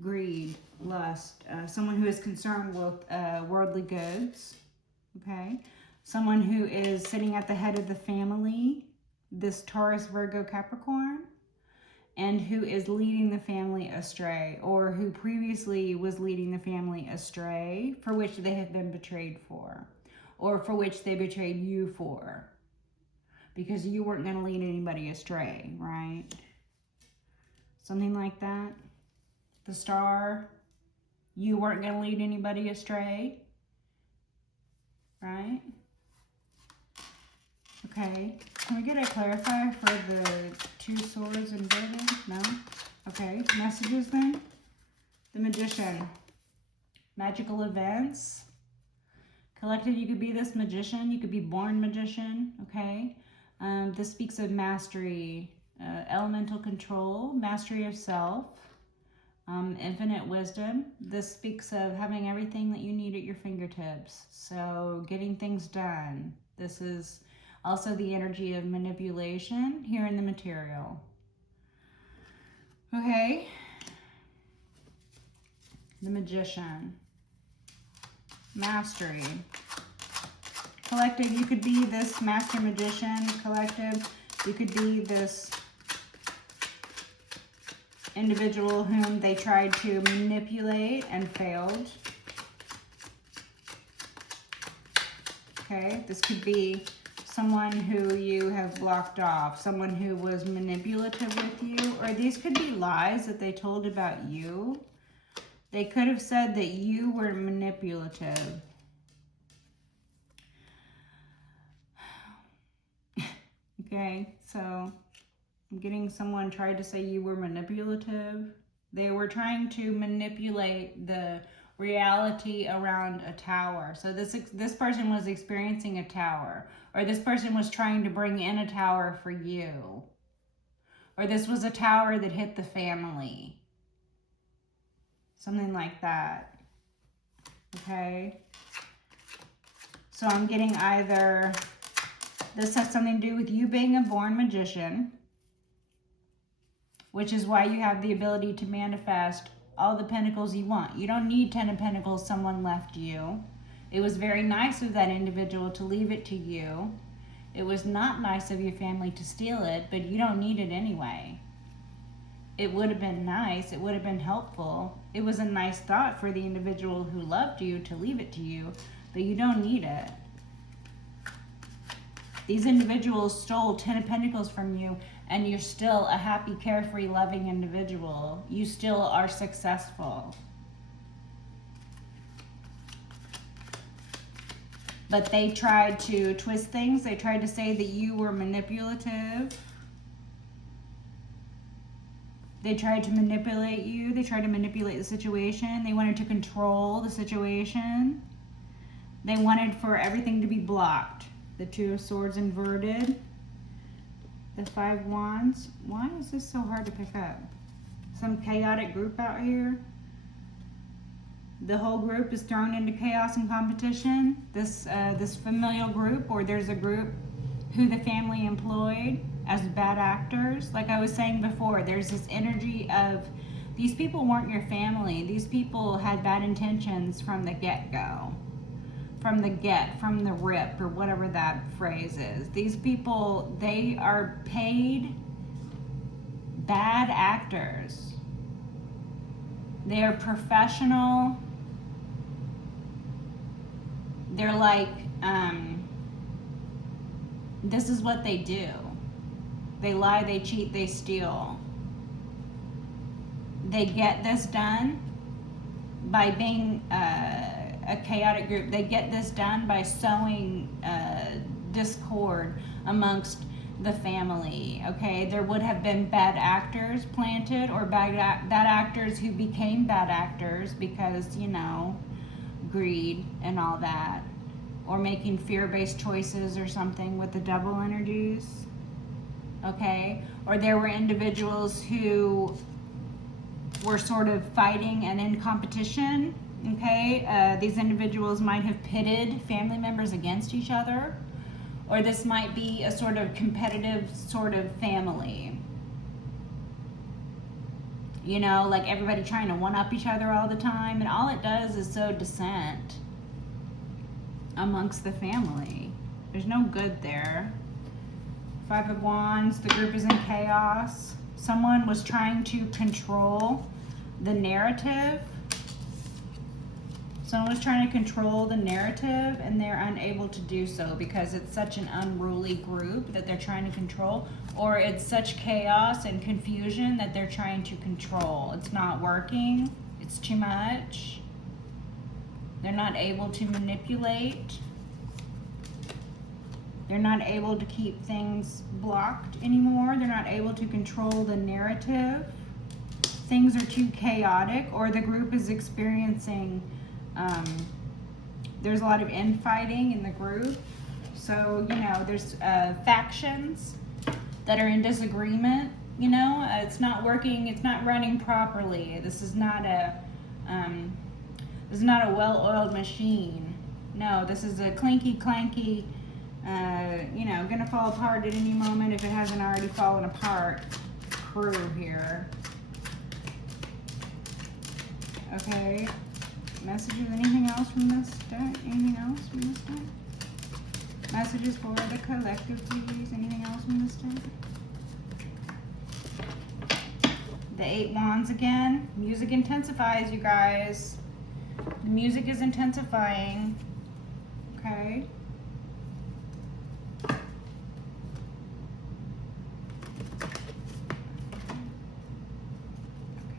greed, lust. Someone who is concerned with worldly goods, okay? Someone who is sitting at the head of the family, this Taurus, Virgo, Capricorn, and who is leading the family astray, or who previously was leading the family astray, for which they have been betrayed for, or for which they betrayed you for, because you weren't going to lead anybody astray, right? Something like that. The star, you weren't going to lead anybody astray, right? Okay, can we get a clarifier for the 2 swords inverted? No? Okay, messages then. The Magician. Magical events. Collective, you could be this magician. You could be born magician, okay? This speaks of mastery, elemental control, mastery of self, infinite wisdom. This speaks of having everything that you need at your fingertips. So getting things done. This is also the energy of manipulation here in the material. Okay. The Magician. Mastery. Collective, you could be this master magician. Collective, you could be this individual whom they tried to manipulate and failed. Okay, this could be someone who you have blocked off, someone who was manipulative with you, or these could be lies that they told about you. They could have said that you were manipulative. Okay, so I'm getting someone tried to say you were manipulative. They were trying to manipulate the reality around a tower. So this person was experiencing a tower, or this person was trying to bring in a tower for you, or this was a tower that hit the family. Something like that. Okay? So I'm getting either this has something to do with you being a born magician, which is why you have the ability to manifest all the pentacles you want. You don't need 10 of Pentacles, someone left you. It was very nice of that individual to leave it to you. It was not nice of your family to steal it, but you don't need it anyway. It would have been nice. It would have been helpful. It was a nice thought for the individual who loved you to leave it to you, but you don't need it. These individuals stole 10 of Pentacles from you, and you're still a happy, carefree, loving individual. You still are successful. But they tried to twist things. They tried to say that you were manipulative. They tried to manipulate you. They tried to manipulate the situation. They wanted to control the situation. They wanted for everything to be blocked. The Two of Swords inverted. The Five of Wands. Why is this so hard to pick up? Some chaotic group out here. The whole group is thrown into chaos and competition. This familial group, or there's a group who the family employed as bad actors. Like I was saying before, there's this energy of these people weren't your family. These people had bad intentions from the get-go. From the rip, or whatever that phrase is. These people, they are paid bad actors. They are professional. They're like, this is what they do. They lie, they cheat, they steal. They get this done by being a chaotic group. They get this done by sowing discord amongst the family. Okay, there would have been bad actors planted, or bad actors who became bad actors because, you know, greed and all that, or making fear-based choices or something with the double energies. Okay, or there were individuals who were sort of fighting and in competition. Okay, these individuals might have pitted family members against each other, or this might be a sort of competitive sort of family. You know, like everybody trying to one-up each other all the time, and all it does is sow dissent amongst the family. There's no good there. Five of Wands, the group is in chaos. Someone was trying to control the narrative. Someone was trying to control the narrative, and they're unable to do so because it's such an unruly group that they're trying to control, or it's such chaos and confusion that they're trying to control. It's not working. It's too much. They're not able to manipulate. They're not able to keep things blocked anymore. They're not able to control the narrative. Things are too chaotic, or the group is experiencing there's a lot of infighting in the group. So, you know, there's factions that are in disagreement. You know, it's not working. It's not running properly. This is not a well-oiled machine. No, this is a clinky clanky. You know, gonna fall apart at any moment if it hasn't already fallen apart. Crew here. Okay. Messages, anything else from this deck? Anything else from this deck? Messages for the collective, please. Anything else from this deck? The Eight Wands again. Music intensifies, you guys. The music is intensifying. Okay.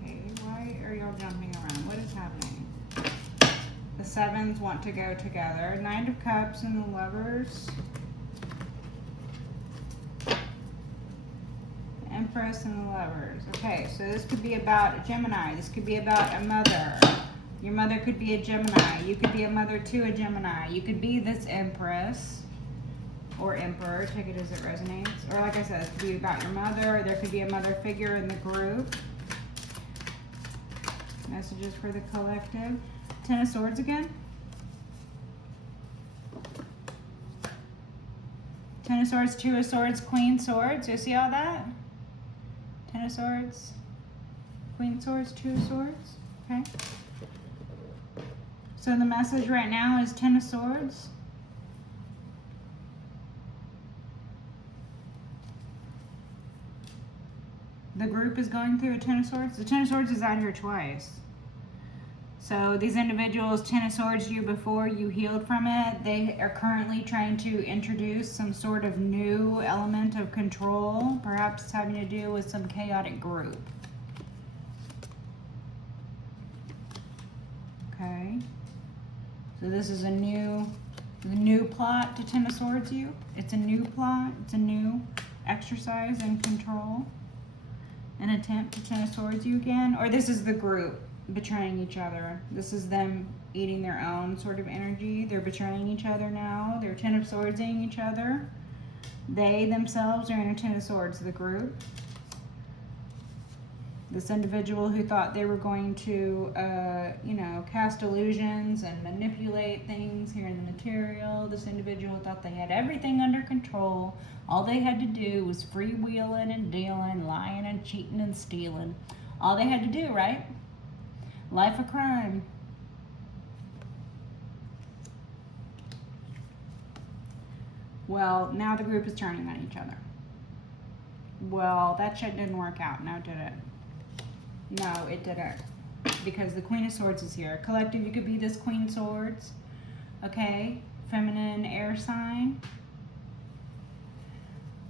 Okay, why are y'all jumping around? What is happening? Sevens want to go together. Nine of Cups and the Lovers. The Empress and the Lovers. Okay, so this could be about a Gemini. This could be about a mother. Your mother could be a Gemini. You could be a mother to a Gemini. You could be this Empress or Emperor. Take it as it resonates. Or like I said, it could be about your mother. Or there could be a mother figure in the group. Messages for the collective. Ten of Swords again. Ten of Swords, Two of Swords, Queen Swords. You see all that? Ten of Swords, Queen Swords, Two of Swords. Okay. So the message right now is Ten of Swords. the group is going through a Ten of Swords? The Ten of Swords is out here twice. So these individuals, Ten of Swords you before you healed from it, they are currently trying to introduce some sort of new element of control, perhaps having to do with some chaotic group. Okay. So this is a new plot to Ten of Swords you. It's a new plot. It's a new exercise in control. An attempt to Ten of Swords you again. Or this is the group betraying each other. This is them eating their own sort of energy. They're betraying each other now. They're Ten of Swordsing each other. They themselves are in a Ten of Swords, the group. This individual who thought they were going to, cast illusions and manipulate things here in the material. This individual thought they had everything under control. All they had to do was freewheeling and dealing, lying and cheating and stealing. All they had to do, right? Life of crime. Well, now the group is turning on each other. Well, that shit didn't work out, now did it? No, it didn't. Because the Queen of Swords is here. Collective, you could be this Queen of Swords. Okay? Feminine air sign.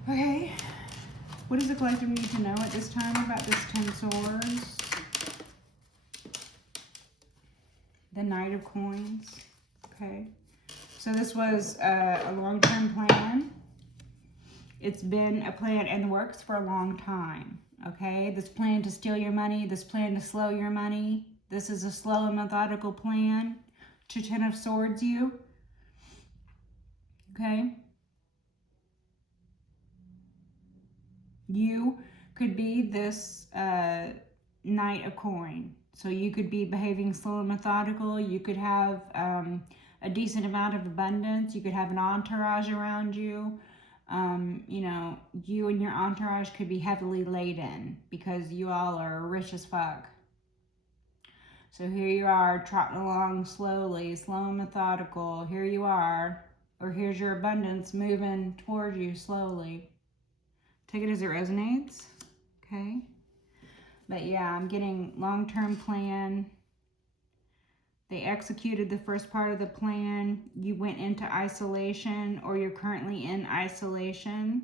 Okay. What does the collective need to know at this time about this Ten of Swords? The Knight of Coins. Okay. So this was a long-term plan. It's been a plan in the works for a long time. Okay, this plan to steal your money, this plan to slow your money. This is a slow and methodical plan to Ten of Swords you. Okay. You could be this Knight of Coin. So you could be behaving slow and methodical. You could have a decent amount of abundance. You could have an entourage around you. You and your entourage could be heavily laden because you all are rich as fuck. So here you are trotting along slowly, slow and methodical. Here you are, or here's your abundance moving toward you slowly. Take it as it resonates, okay? But yeah, I'm getting long-term plan. They executed the first part of the plan. You went into isolation, or you're currently in isolation.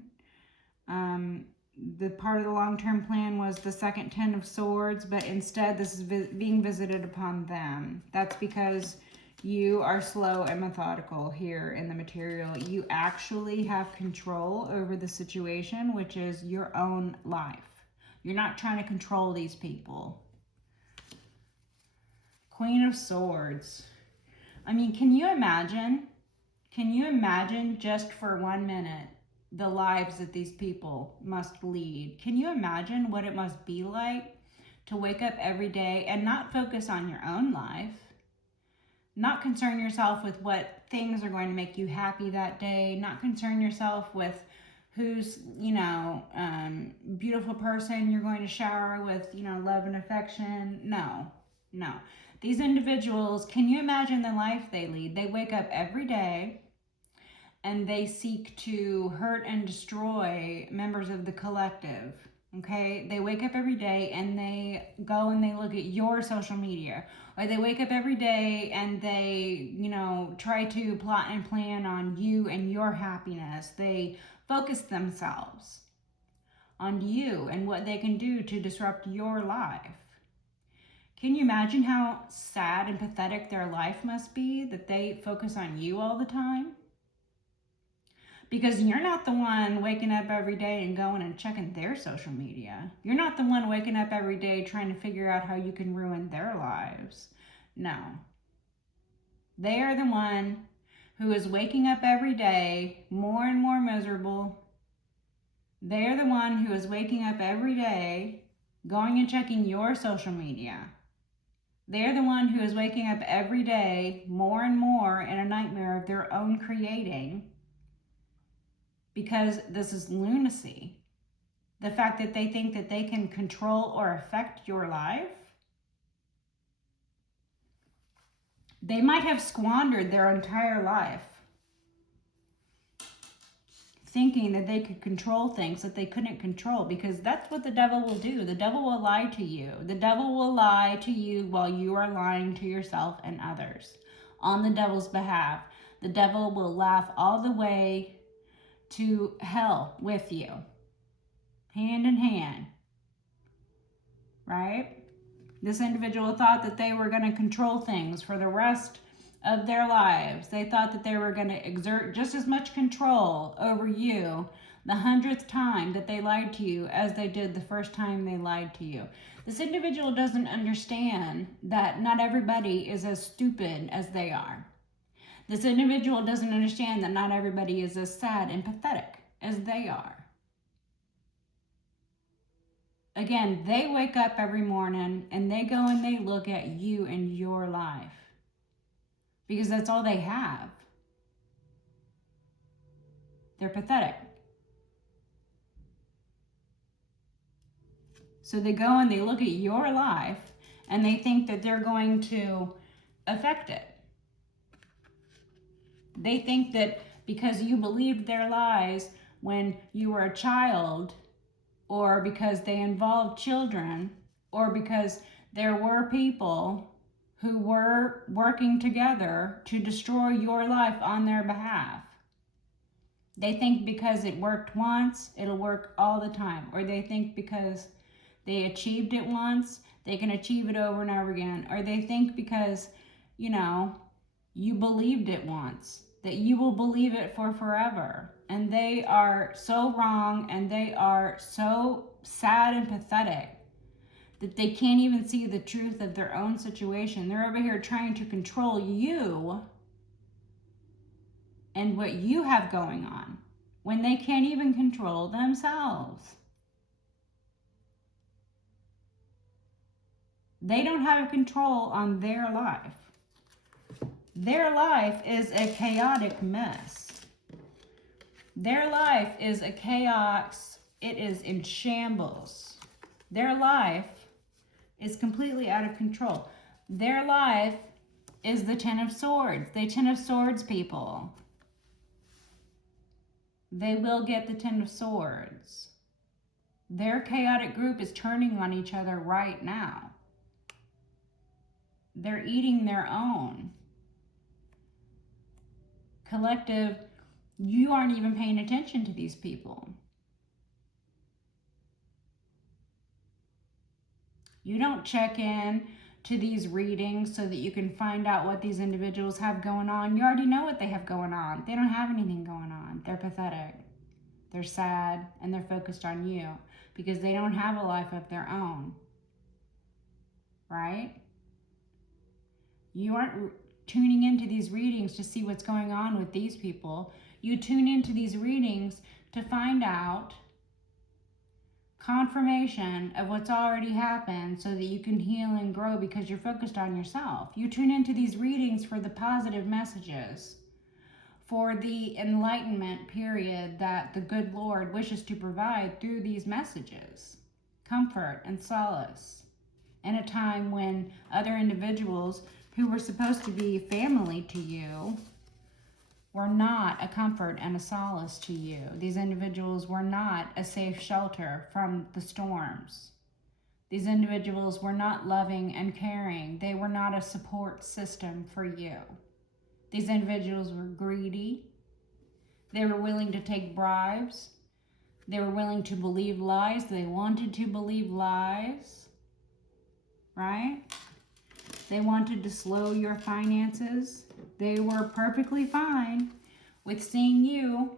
The part of the long-term plan was the second Ten of Swords, but instead this is being visited upon them. That's because you are slow and methodical here in the material. You actually have control over the situation, which is your own life. You're not trying to control these people. Queen of Swords. I mean, can you imagine? Can you imagine just for 1 minute the lives that these people must lead? Can you imagine what it must be like to wake up every day and not focus on your own life? Not concern yourself with what things are going to make you happy that day. Not concern yourself with who's, beautiful person you're going to shower with, love and affection. No. These individuals, can you imagine the life they lead? They wake up every day and they seek to hurt and destroy members of the collective. Okay, they wake up every day and they go and they look at your social media, or they wake up every day and they, try to plot and plan on you and your happiness. They focus themselves on you and what they can do to disrupt your life. Can you imagine how sad and pathetic their life must be that they focus on you all the time? Because you're not the one waking up every day and going and checking their social media. You're not the one waking up every day trying to figure out how you can ruin their lives. No. They are the one who is waking up every day more and more miserable. They are the one who is waking up every day going and checking your social media. They're the one who is waking up every day more and more in a nightmare of their own creating, because this is lunacy. The fact that they think that they can control or affect your life. They might have squandered their entire life thinking that they could control things that they couldn't control, because that's what the devil will do. The devil will lie to you. The devil will lie to you while you are lying to yourself and others on the devil's behalf. The devil will laugh all the way to hell with you, hand in hand, right? This individual thought that they were going to control things for the rest of their lives. They thought that they were going to exert just as much control over you the 100th time that they lied to you as they did the first time they lied to you. This individual doesn't understand that not everybody is as stupid as they are. This individual doesn't understand that not everybody is as sad and pathetic as they are. Again, they wake up every morning and they go and they look at you and your life, because that's all they have. They're pathetic. So they go and they look at your life and they think that they're going to affect it. They think that because you believed their lies when you were a child, or because they involved children, or because there were people who were working together to destroy your life on their behalf. They think because it worked once, it'll work all the time. Or they think because they achieved it once, they can achieve it over and over again. Or they think because, you believed it once, that you will believe it for forever. And they are so wrong, and they are so sad and pathetic that they can't even see the truth of their own situation. They're over here trying to control you and what you have going on when they can't even control themselves. They don't have control on their life. Their life is a chaotic mess. Their life is a chaos. It is in shambles. Their life is completely out of control. Their life is the Ten of Swords. The Ten of Swords people. They will get the Ten of Swords. Their chaotic group is turning on each other right now. They're eating their own. Collective, you aren't even paying attention to these people. You don't check in to these readings so that you can find out what these individuals have going on. You already know what they have going on. They don't have anything going on. They're pathetic. They're sad, and they're focused on you because they don't have a life of their own. Right? You aren't tuning into these readings to see what's going on with these people. You tune into these readings to find out confirmation of what's already happened so that you can heal and grow because you're focused on yourself. You tune into these readings for the positive messages, for the enlightenment period that the good Lord wishes to provide through these messages. Comfort and solace in a time when other individuals who were supposed to be family to you were not a comfort and a solace to you. These individuals were not a safe shelter from the storms. These individuals were not loving and caring. They were not a support system for you. These individuals were greedy. They were willing to take bribes. They were willing to believe lies. They wanted to believe lies, right? They wanted to slow your finances. They were perfectly fine with seeing you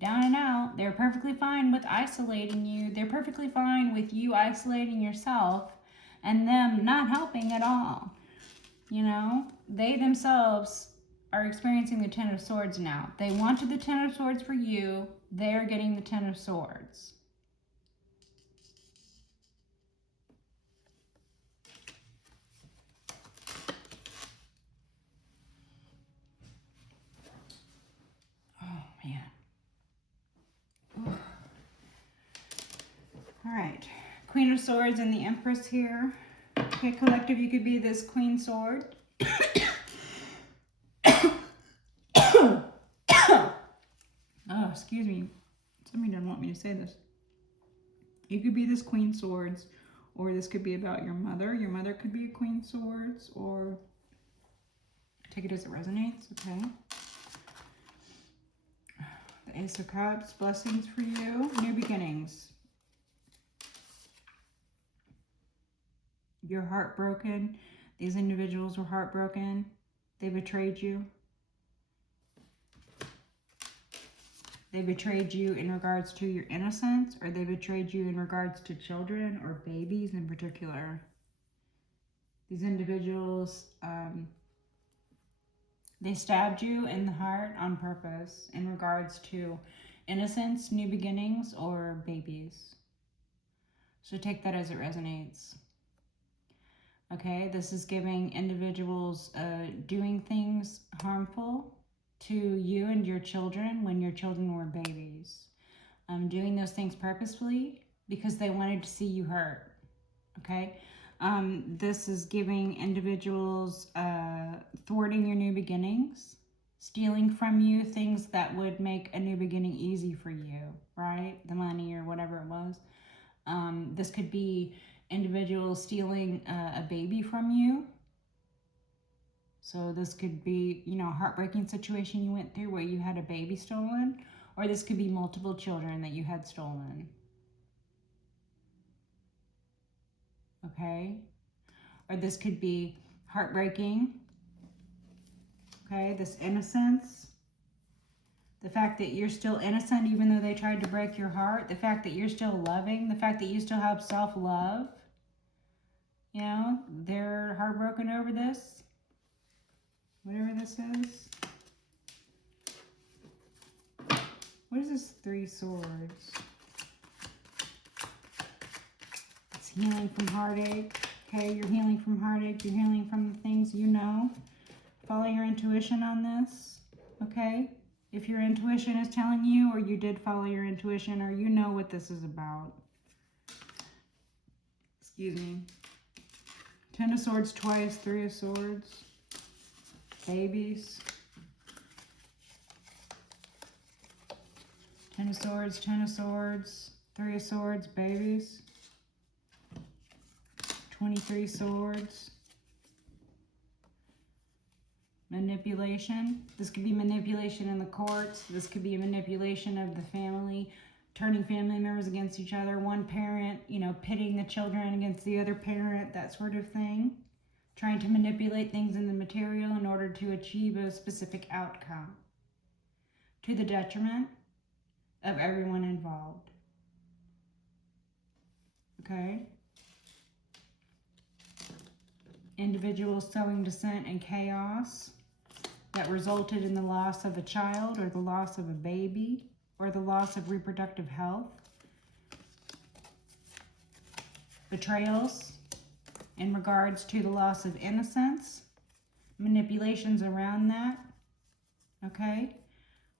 down and out. They're perfectly fine with isolating you. They're perfectly fine with you isolating yourself and them not helping at all. They themselves are experiencing the Ten of Swords now. They wanted the Ten of Swords for you. They're getting the Ten of Swords. Man. Ooh. All right. Queen of Swords and the Empress here. Okay, collective, you could be this Queen Sword. Oh, excuse me. Somebody doesn't want me to say this. You could be this Queen Swords, or this could be about your mother. Your mother could be a Queen Swords, or take it as it resonates, okay? The Ace of Cups, blessings for you, new beginnings. You're heartbroken. These individuals were heartbroken. They betrayed you. They betrayed you in regards to your innocence, or they betrayed you in regards to children or babies in particular. These individuals, they stabbed you in the heart on purpose in regards to innocence, new beginnings, or babies. So take that as it resonates. Okay, this is giving individuals doing things harmful to you and your children when your children were babies. Doing those things purposefully because they wanted to see you hurt. Okay, this is giving individuals thwarting your new beginnings, stealing from you things that would make a new beginning easy for you, right? The money or whatever it was. This could be individuals stealing a baby from you. So this could be, you know, a heartbreaking situation you went through where you had a baby stolen, or this could be multiple children that you had stolen. Okay? Or this could be heartbreaking. Okay, this innocence. The fact that you're still innocent even though they tried to break your heart. The fact that you're still loving. The fact that you still have self-love. You know, they're heartbroken over this. Whatever this is. What is this 3 Swords? It's healing from heartache. Okay, you're healing from heartache. You're healing from the things you know. Follow your intuition on this. Okay? If your intuition is telling you, or you did follow your intuition, or you know what this is about. Excuse me. 10 of Swords twice, 3 of Swords. Babies. 10 of Swords, 10 of Swords, 3 of Swords, babies. 23 Swords. Manipulation. This could be manipulation in the courts. This could be a manipulation of the family, turning family members against each other. One parent, you know, pitting the children against the other parent, that sort of thing. Trying to manipulate things in the material in order to achieve a specific outcome. To the detriment of everyone involved. Okay? Individuals sowing dissent and chaos that resulted in the loss of a child, or the loss of a baby, or the loss of reproductive health. Betrayals in regards to the loss of innocence. Manipulations around that. Okay?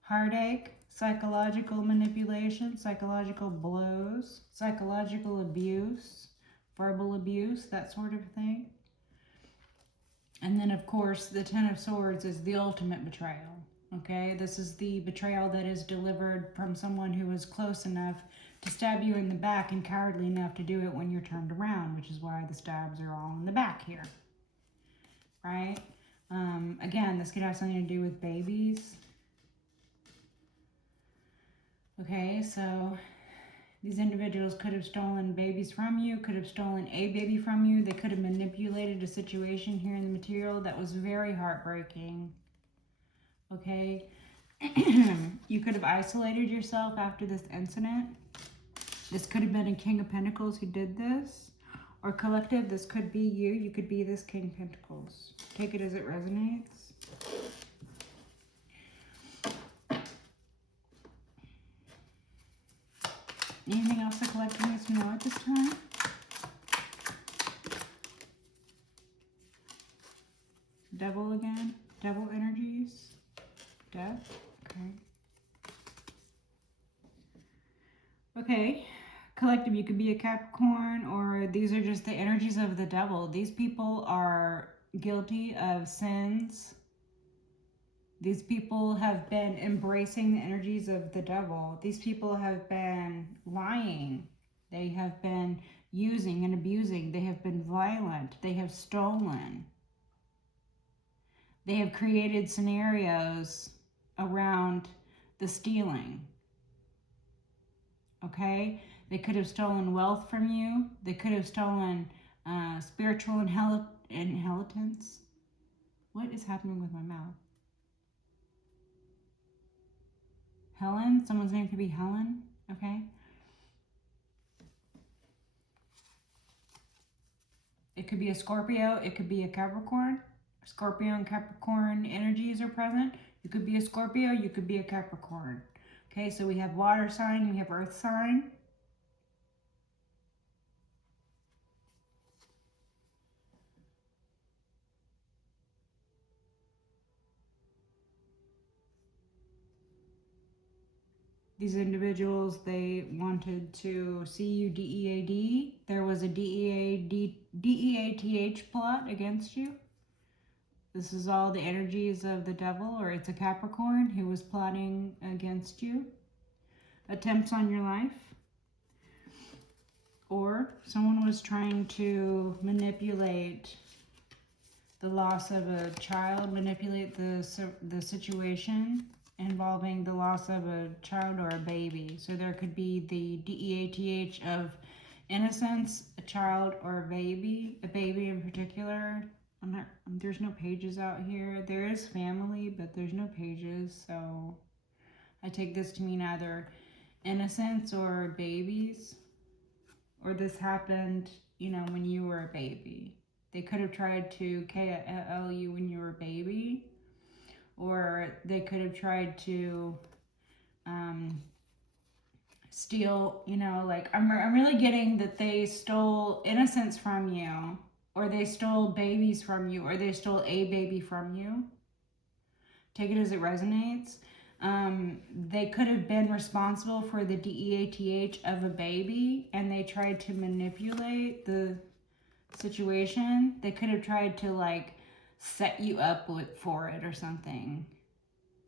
Heartache, psychological manipulation, psychological blows, psychological abuse, verbal abuse, that sort of thing. And then, of course, the 10 of Swords is the ultimate betrayal. Okay? This is the betrayal that is delivered from someone who is close enough to stab you in the back and cowardly enough to do it when you're turned around, which is why the stabs are all in the back here. Right? Again, this could have something to do with babies. Okay, so these individuals could have stolen babies from you, could have stolen a baby from you. They could have manipulated a situation here in the material that was very heartbreaking. Okay? You could have isolated yourself after this incident. This could have been a King of Pentacles who did this. Or collective, this could be you. You could be this King of Pentacles. Take it as it resonates. Anything else the collective needs to know at this time? Devil again. Devil energies. Death. Okay. Okay. Collective, you could be a Capricorn, or these are just the energies of the devil. These people are guilty of sins These people have been embracing the energies of the devil. These people have been lying. They have been using and abusing. They have been violent. They have stolen. They have created scenarios around the stealing. Okay? They could have stolen wealth from you. They could have stolen spiritual inheritance. What is happening with my mouth? Helen? Someone's name could be Helen. Okay? It could be a Scorpio. It could be a Capricorn. Scorpio and Capricorn energies are present. You could be a Scorpio. You could be a Capricorn. Okay, so we have water sign. We have earth sign. These individuals, they wanted to see you DEAD. There was a DEATH plot against you. This is all the energies of the devil, or it's a Capricorn who was plotting against you. Attempts on your life. Or someone was trying to manipulate the loss of a child, manipulate the situation involving the loss of a child or a baby. So there could be the DEATH of innocence, a child or a baby in particular. There's no pages out here. There is family, but there's no pages. So I take this to mean either innocence or babies. Or this happened, when you were a baby. They could have tried to KL you when you were a baby. Or they could have tried to steal, I'm really getting that they stole innocence from you, or they stole babies from you, or they stole a baby from you. Take it as it resonates. They could have been responsible for the DEATH of a baby, and they tried to manipulate the situation. They could have tried to set you up for it or something.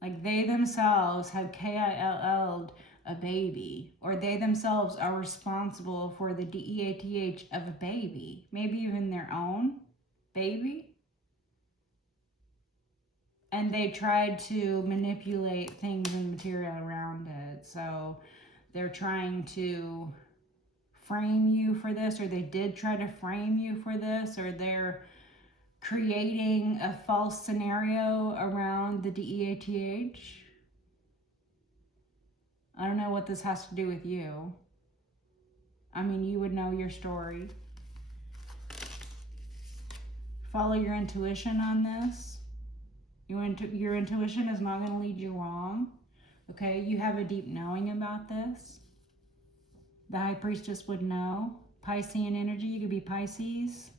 Like they themselves have KILL'd a baby, or they themselves are responsible for the DEATH of a baby, maybe even their own baby. And they tried to manipulate things and material around it. So they're trying to frame you for this, or they did try to frame you for this, or they're creating a false scenario around the DEATH. I don't know what this has to do with you. I mean, you would know your story. Follow your intuition on this. Your intuition is not going to lead you wrong. Okay, you have a deep knowing about this. The High Priestess would know. Piscean energy, you could be Pisces.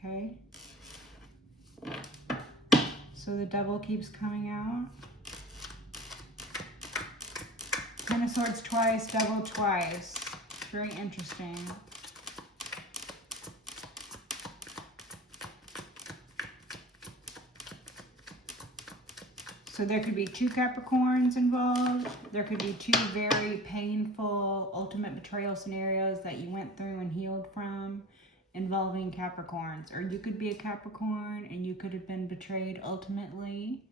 Okay. So the devil keeps coming out. Ten of Swords twice, devil twice. Very interesting. So there could be two Capricorns involved. There could be two very painful ultimate betrayal scenarios that you went through and healed from involving Capricorns. Or you could be a Capricorn and you could have been betrayed ultimately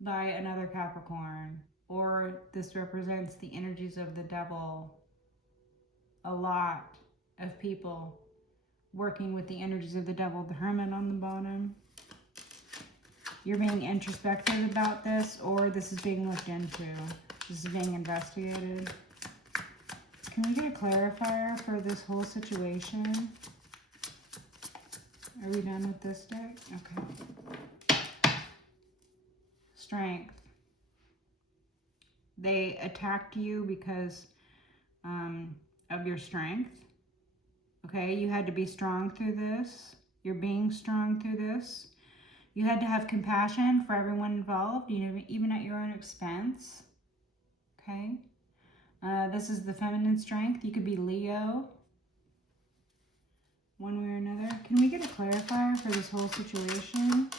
by another Capricorn. Or this represents the energies of the devil. A lot of people working with the energies of the devil. The Hermit on the bottom. You're being introspective about this, or this is being looked into. This is being investigated. Can we get a clarifier for this whole situation? Are we done with this deck? Okay. Strength. They attacked you because of your strength. Okay, you had to be strong through this. You're being strong through this. You had to have compassion for everyone involved, even at your own expense. Okay. This is the feminine strength. You could be Leo, one way or another. Can we get a clarifier for this whole situation?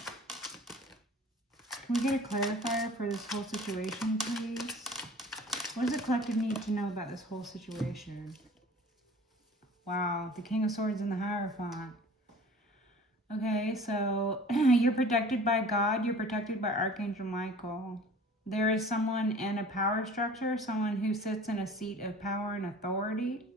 can we get a clarifier for this whole situation, please? What does the collective need to know about this whole situation? Wow, the King of Swords and the Hierophant. Okay, so you're protected by God. You're protected by Archangel Michael. There is someone in a power structure, someone who sits in a seat of power and authority,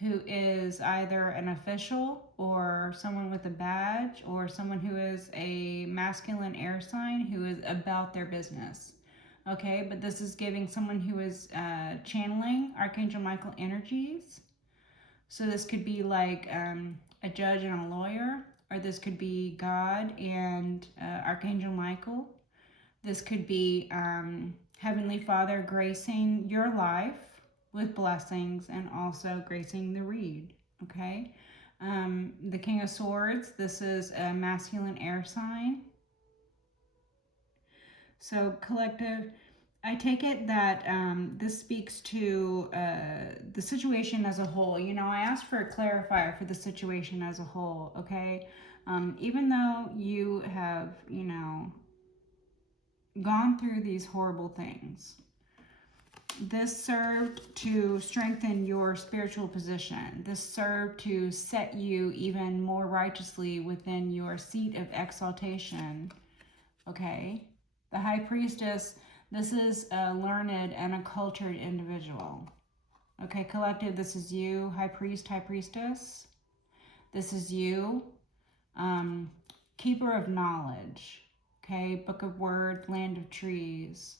who is either an official or someone with a badge or someone who is a masculine air sign who is about their business. Okay, but this is giving someone who is channeling Archangel Michael energies. So this could be like a judge and a lawyer, or this could be God and Archangel Michael. This could be Heavenly Father gracing your life with blessings and also gracing the read, okay? The King of Swords, this is a masculine air sign. So collective, I take it that this speaks to the situation as a whole. You know, I asked for a clarifier for the situation as a whole, okay? Even though you have, you know, gone through these horrible things, this served to strengthen your spiritual position. This served to set you even more righteously within your seat of exaltation, okay? The High Priestess, this is a learned and a cultured individual. Okay, collective, this is you, High Priest, High Priestess. This is you, Keeper of Knowledge. Okay, Book of Words, Land of Trees.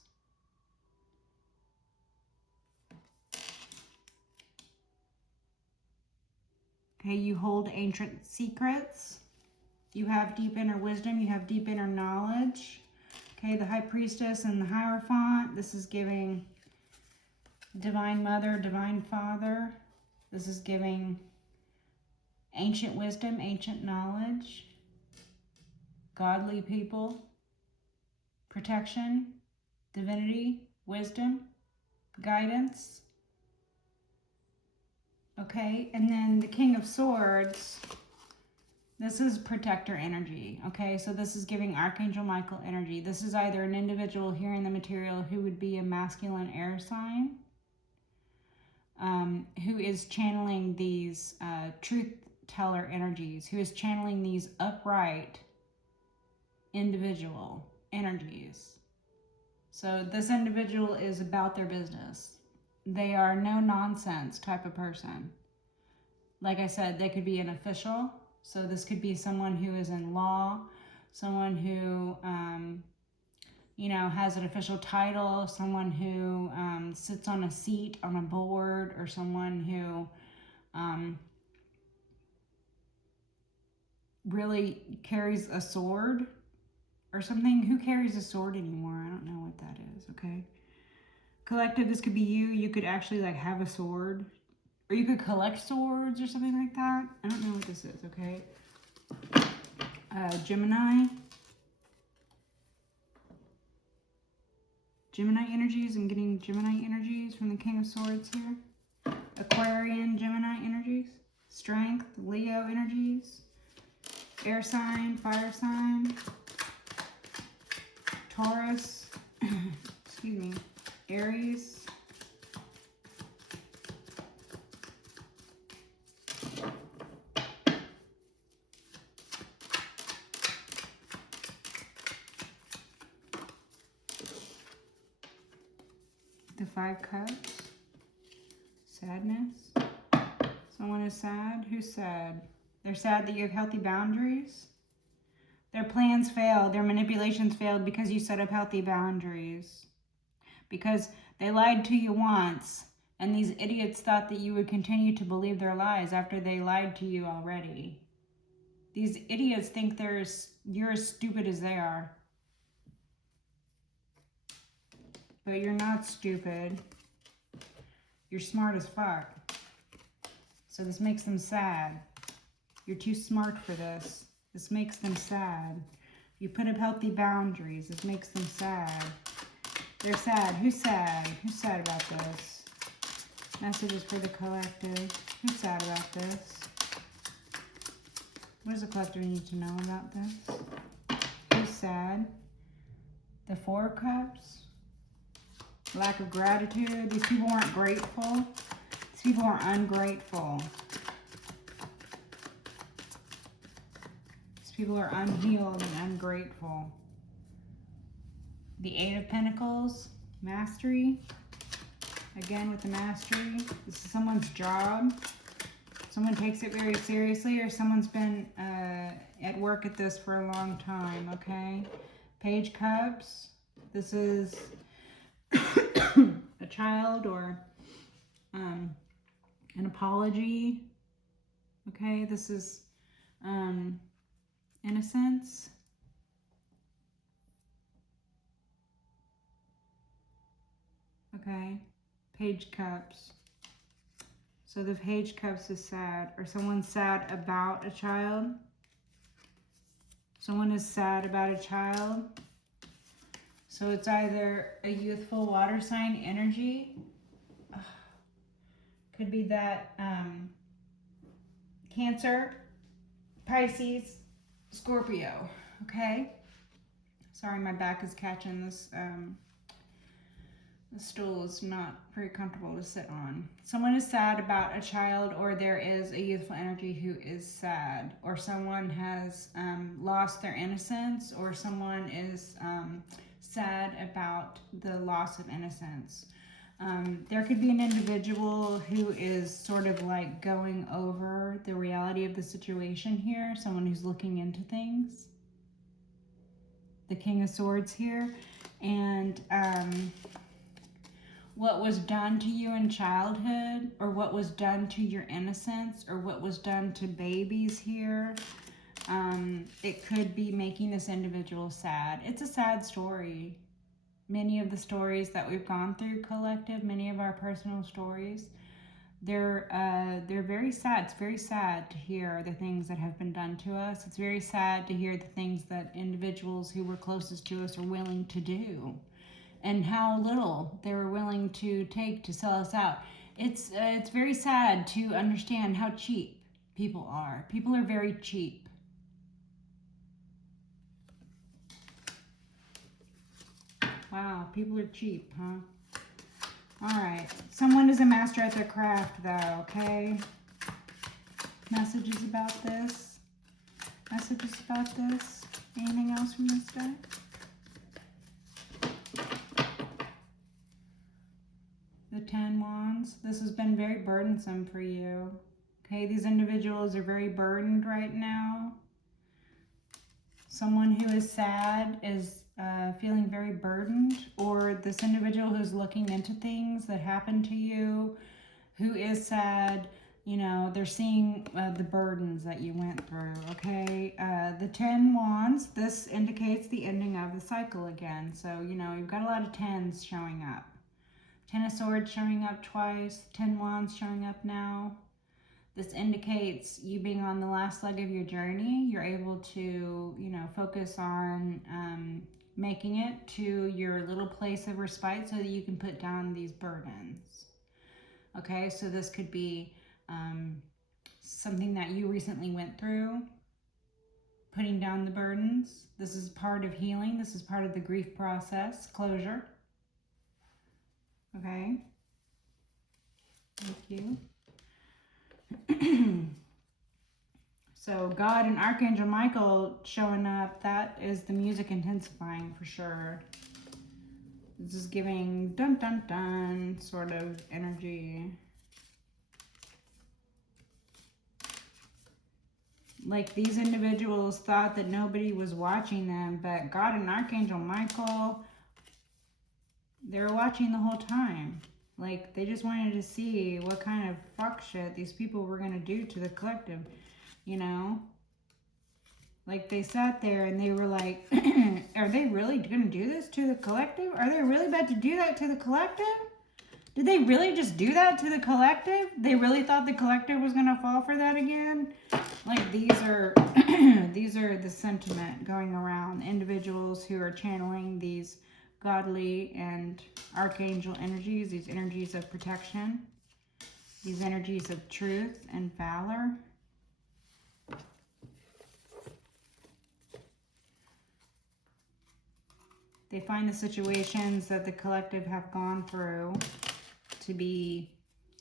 Okay, you hold ancient secrets. You have deep inner wisdom. You have deep inner knowledge. Okay, the High Priestess and the Hierophant. This is giving Divine Mother, Divine Father. This is giving ancient wisdom, ancient knowledge, godly people, protection, divinity, wisdom, guidance. Okay, and then the King of Swords, this is protector energy. Okay, so this is giving Archangel Michael energy. This is either an individual here in the material who would be a masculine air sign, who is channeling these truth teller energies, who is channeling these upright individual energies. So this individual is about their business. They are no nonsense type of person. Like I said, they could be an official. So this could be someone who is in law, someone who, you know, has an official title, someone who sits on a seat on a board, or someone who really carries a sword or something. Who carries a sword anymore? I don't know what that is, okay? Collective, this could be you. You could actually like have a sword, or you could collect swords or something like that. I don't know what this is, okay? Gemini. Gemini energies. I'm getting Gemini energies from the King of Swords here. Aquarian Gemini energies. Strength, Leo energies. Air sign, fire sign. Taurus. Excuse me. Aries. The Five Cups. Sadness. Someone is sad. Who's sad? They're sad that you have healthy boundaries. Their plans failed. Their manipulations failed because you set up healthy boundaries. Because they lied to you once, and these idiots thought that you would continue to believe their lies after they lied to you already. These idiots think you're as stupid as they are. But you're not stupid. You're smart as fuck. So this makes them sad. You're too smart for this. This makes them sad. You put up healthy boundaries. This makes them sad. They're sad. Who's sad? Who's sad about this? Messages for the collective. Who's sad about this? What does the collective need to know about this? Who's sad? The Four of Cups. Lack of gratitude. These people weren't grateful. These people are ungrateful. These people are unhealed and ungrateful. The Eight of Pentacles. Mastery. Again with the mastery. This is someone's job. Someone takes it very seriously, or someone's been at work at this for a long time, okay? Page Cups. This is a child or an apology. Okay, this is innocence. Okay, Page Cups. So the Page Cups is sad, or someone's sad about a child. Someone is sad about a child. So it's either a youthful water sign energy. Could be that Cancer, Pisces, Scorpio. Okay? Sorry, my back is catching this. The stool is not very comfortable to sit on. Someone is sad about a child, or there is a youthful energy who is sad, or someone has lost their innocence, or someone is sad about the loss of innocence. There could be an individual who is sort of like going over the reality of the situation here, someone who's looking into things. The King of Swords here. And what was done to you in childhood, or what was done to your innocence, or what was done to babies here, it could be making this individual sad. It's a sad story. Many of the stories that we've gone through, collective, many of our personal stories, they're very sad. It's very sad to hear the things that have been done to us. It's very sad to hear the things that individuals who were closest to us are willing to do, and how little they were willing to take to sell us out. It's very sad to understand how cheap people are. People are very cheap. Wow, people are cheap, huh? All right. Someone is a master at their craft, though, okay? Messages about this? Messages about this? Anything else from this deck? The 10 Wands. This has been very burdensome for you. Okay, these individuals are very burdened right now. Someone who is sad is feeling very burdened, or this individual who's looking into things that happened to you, who is sad, you know, they're seeing the burdens that you went through, okay? The 10 Wands, this indicates the ending of the cycle again. So, you know, you've got a lot of 10s showing up. 10 of Swords showing up twice, 10 Wands showing up now. This indicates you being on the last leg of your journey. You're able to, you know, focus on making it to your little place of respite so that you can put down these burdens. Okay, so this could be something that you recently went through, putting down the burdens. This is part of healing. This is part of the grief process, closure. Okay, thank you. So God and Archangel Michael showing up, that is the music intensifying for sure. This is giving dun dun dun sort of energy. Like these individuals thought that nobody was watching them, but God and Archangel Michael, they were watching the whole time. Like, they just wanted to see what kind of fuck shit these people were going to do to the collective, you know? Like, they sat there and they were like, are they really going to do this to the collective? Are they really about to do that to the collective? Did they really just do that to the collective? They really thought the collective was going to fall for that again? Like, these are, these are the sentiment going around. Individuals who are channeling these godly and archangel energies, these energies of protection, these energies of truth and valor. They find the situations that the collective have gone through to be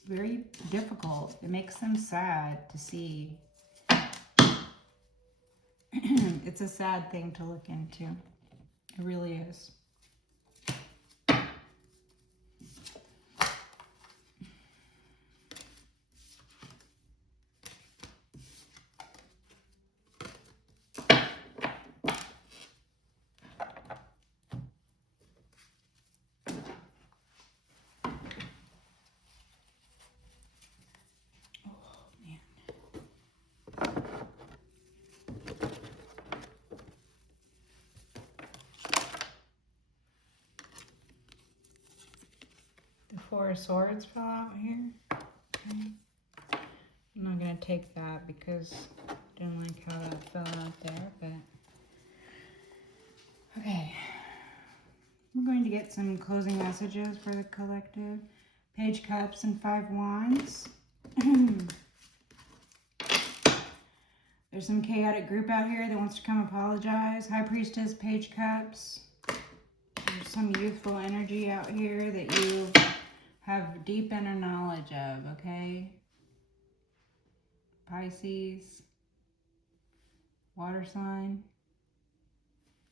very difficult. It makes them sad to see. It's a sad thing to look into. It really is. Four of Swords fell out here. Okay. I'm not going to take that because I didn't like how that fell out there, but okay. We're going to get some closing messages for the collective. Page Cups and Five Wands. There's some chaotic group out here that wants to come apologize. High Priestess, Page Cups. There's some youthful energy out here that you have deep inner knowledge of, okay? Pisces, water sign.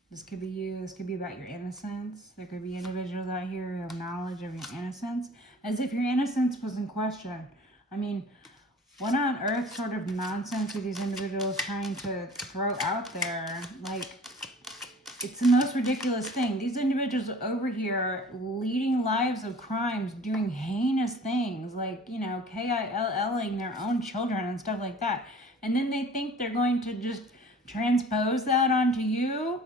This could be you. This could be about your innocence. There could be individuals out here who have knowledge of your innocence, as if your innocence was in question. I mean, what on earth sort of nonsense are these individuals trying to throw out there? Like, it's the most ridiculous thing. These individuals over here leading lives of crimes, doing heinous things, like, you know, KILLing their own children and stuff like that. And then they think they're going to just transpose that onto you?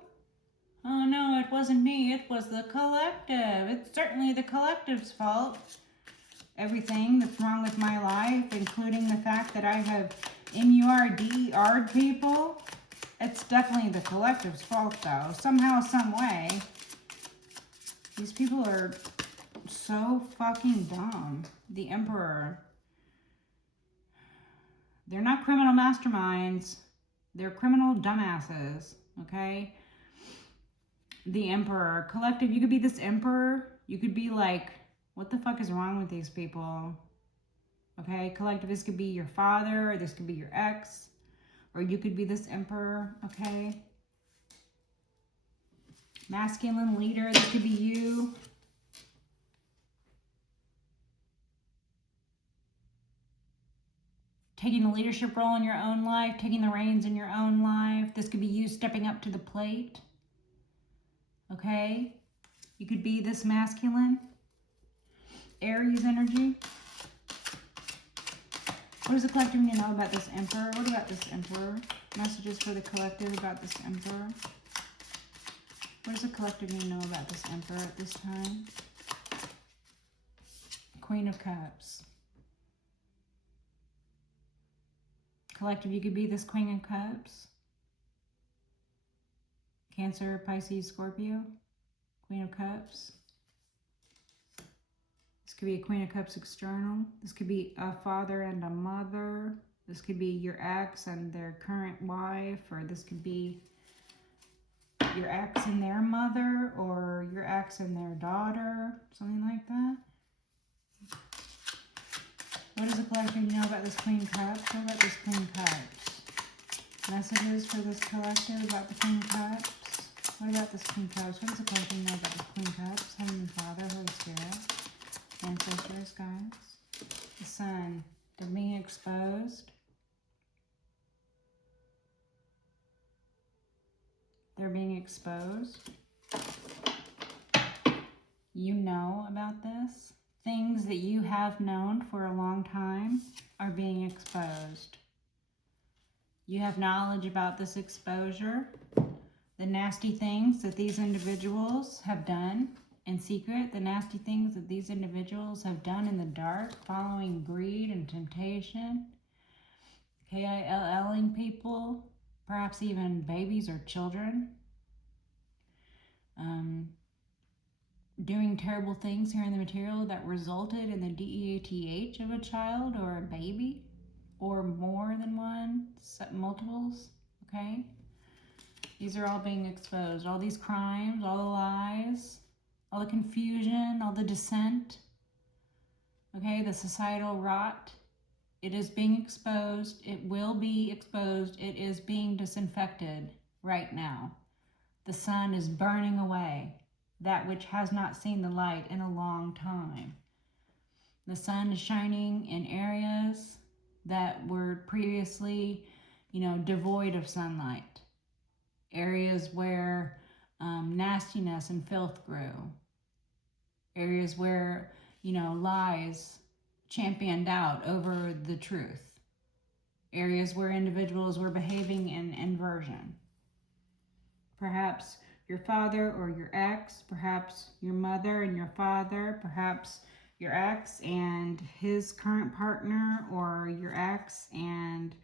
Oh no, it wasn't me, it was the collective. It's certainly the collective's fault. Everything that's wrong with my life, including the fact that I have MURDER'd people. It's definitely the collective's fault, though. Somehow, some way. These people are so fucking dumb. The Emperor. They're not criminal masterminds. They're criminal dumbasses, okay? The Emperor. Collective, you could be this Emperor. You could be like, what the fuck is wrong with these people? Okay? Collective, this could be your father, or this could be your ex. Or you could be this Emperor, okay? Masculine leader, this could be you. Taking the leadership role in your own life, taking the reins in your own life. This could be you stepping up to the plate, okay? You could be this masculine. Aries energy. What does the collective need to know about this Emperor? What about this Emperor? Messages for the collective about this Emperor. What does the collective need to know about this Emperor at this time? Queen of Cups. Collective, you could be this Queen of Cups. Cancer, Pisces, Scorpio. Queen of Cups. This could be a Queen of Cups external. This could be a father and a mother. This could be your ex and their current wife, or this could be your ex and their mother, or your ex and their daughter, something like that. What does the collective know about this Queen of Cups? What about this Queen of Cups? Messages for this collective about the Queen of Cups? What about this Queen of Cups? What does the collective know about this Queen of Cups? Heavenly Father, Holy Spirit, ancestors, guides. The Sun, they're being exposed. They're being exposed. You know about this. Things that you have known for a long time are being exposed. You have knowledge about this exposure, the nasty things that these individuals have done in secret, the nasty things that these individuals have done in the dark, following greed and temptation, KILLing people, perhaps even babies or children, doing terrible things here in the material that resulted in the DEATH of a child or a baby, or more than one, multiples, okay? These are all being exposed. All these crimes, all the lies, all the confusion, all the dissent. Okay, the societal rot. It is being exposed. It will be exposed. It is being disinfected right now. The sun is burning away that which has not seen the light in a long time. The sun is shining in areas that were previously, devoid of sunlight. Areas where nastiness and filth grew. Areas where, lies championed out over the truth. Areas where individuals were behaving in inversion. Perhaps your father or your ex, perhaps your mother and your father, perhaps your ex and his current partner, or your ex and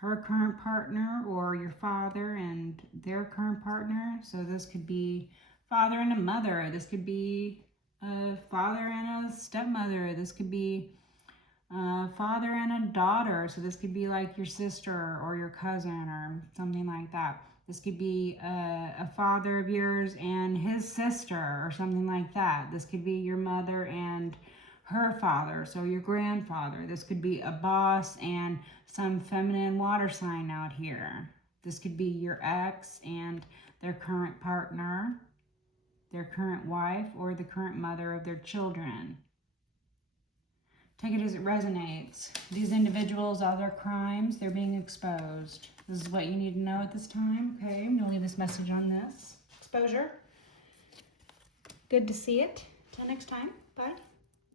her current partner, or your father and their current partner. So this could be father and a mother. This could be a father and a stepmother. This could be a father and a daughter. So this could be like your sister or your cousin or something like that. This could be a father of yours and his sister or something like that. This could be your mother and her father, so your grandfather. This could be a boss and some feminine water sign out here. This could be your ex and their current partner, their current wife, or the current mother of their children. Take it as it resonates. These individuals, all their crimes, they're being exposed. This is what you need to know at this time. Okay, I'm gonna leave this message on this. Exposure. Good to see it. Till next time. Bye.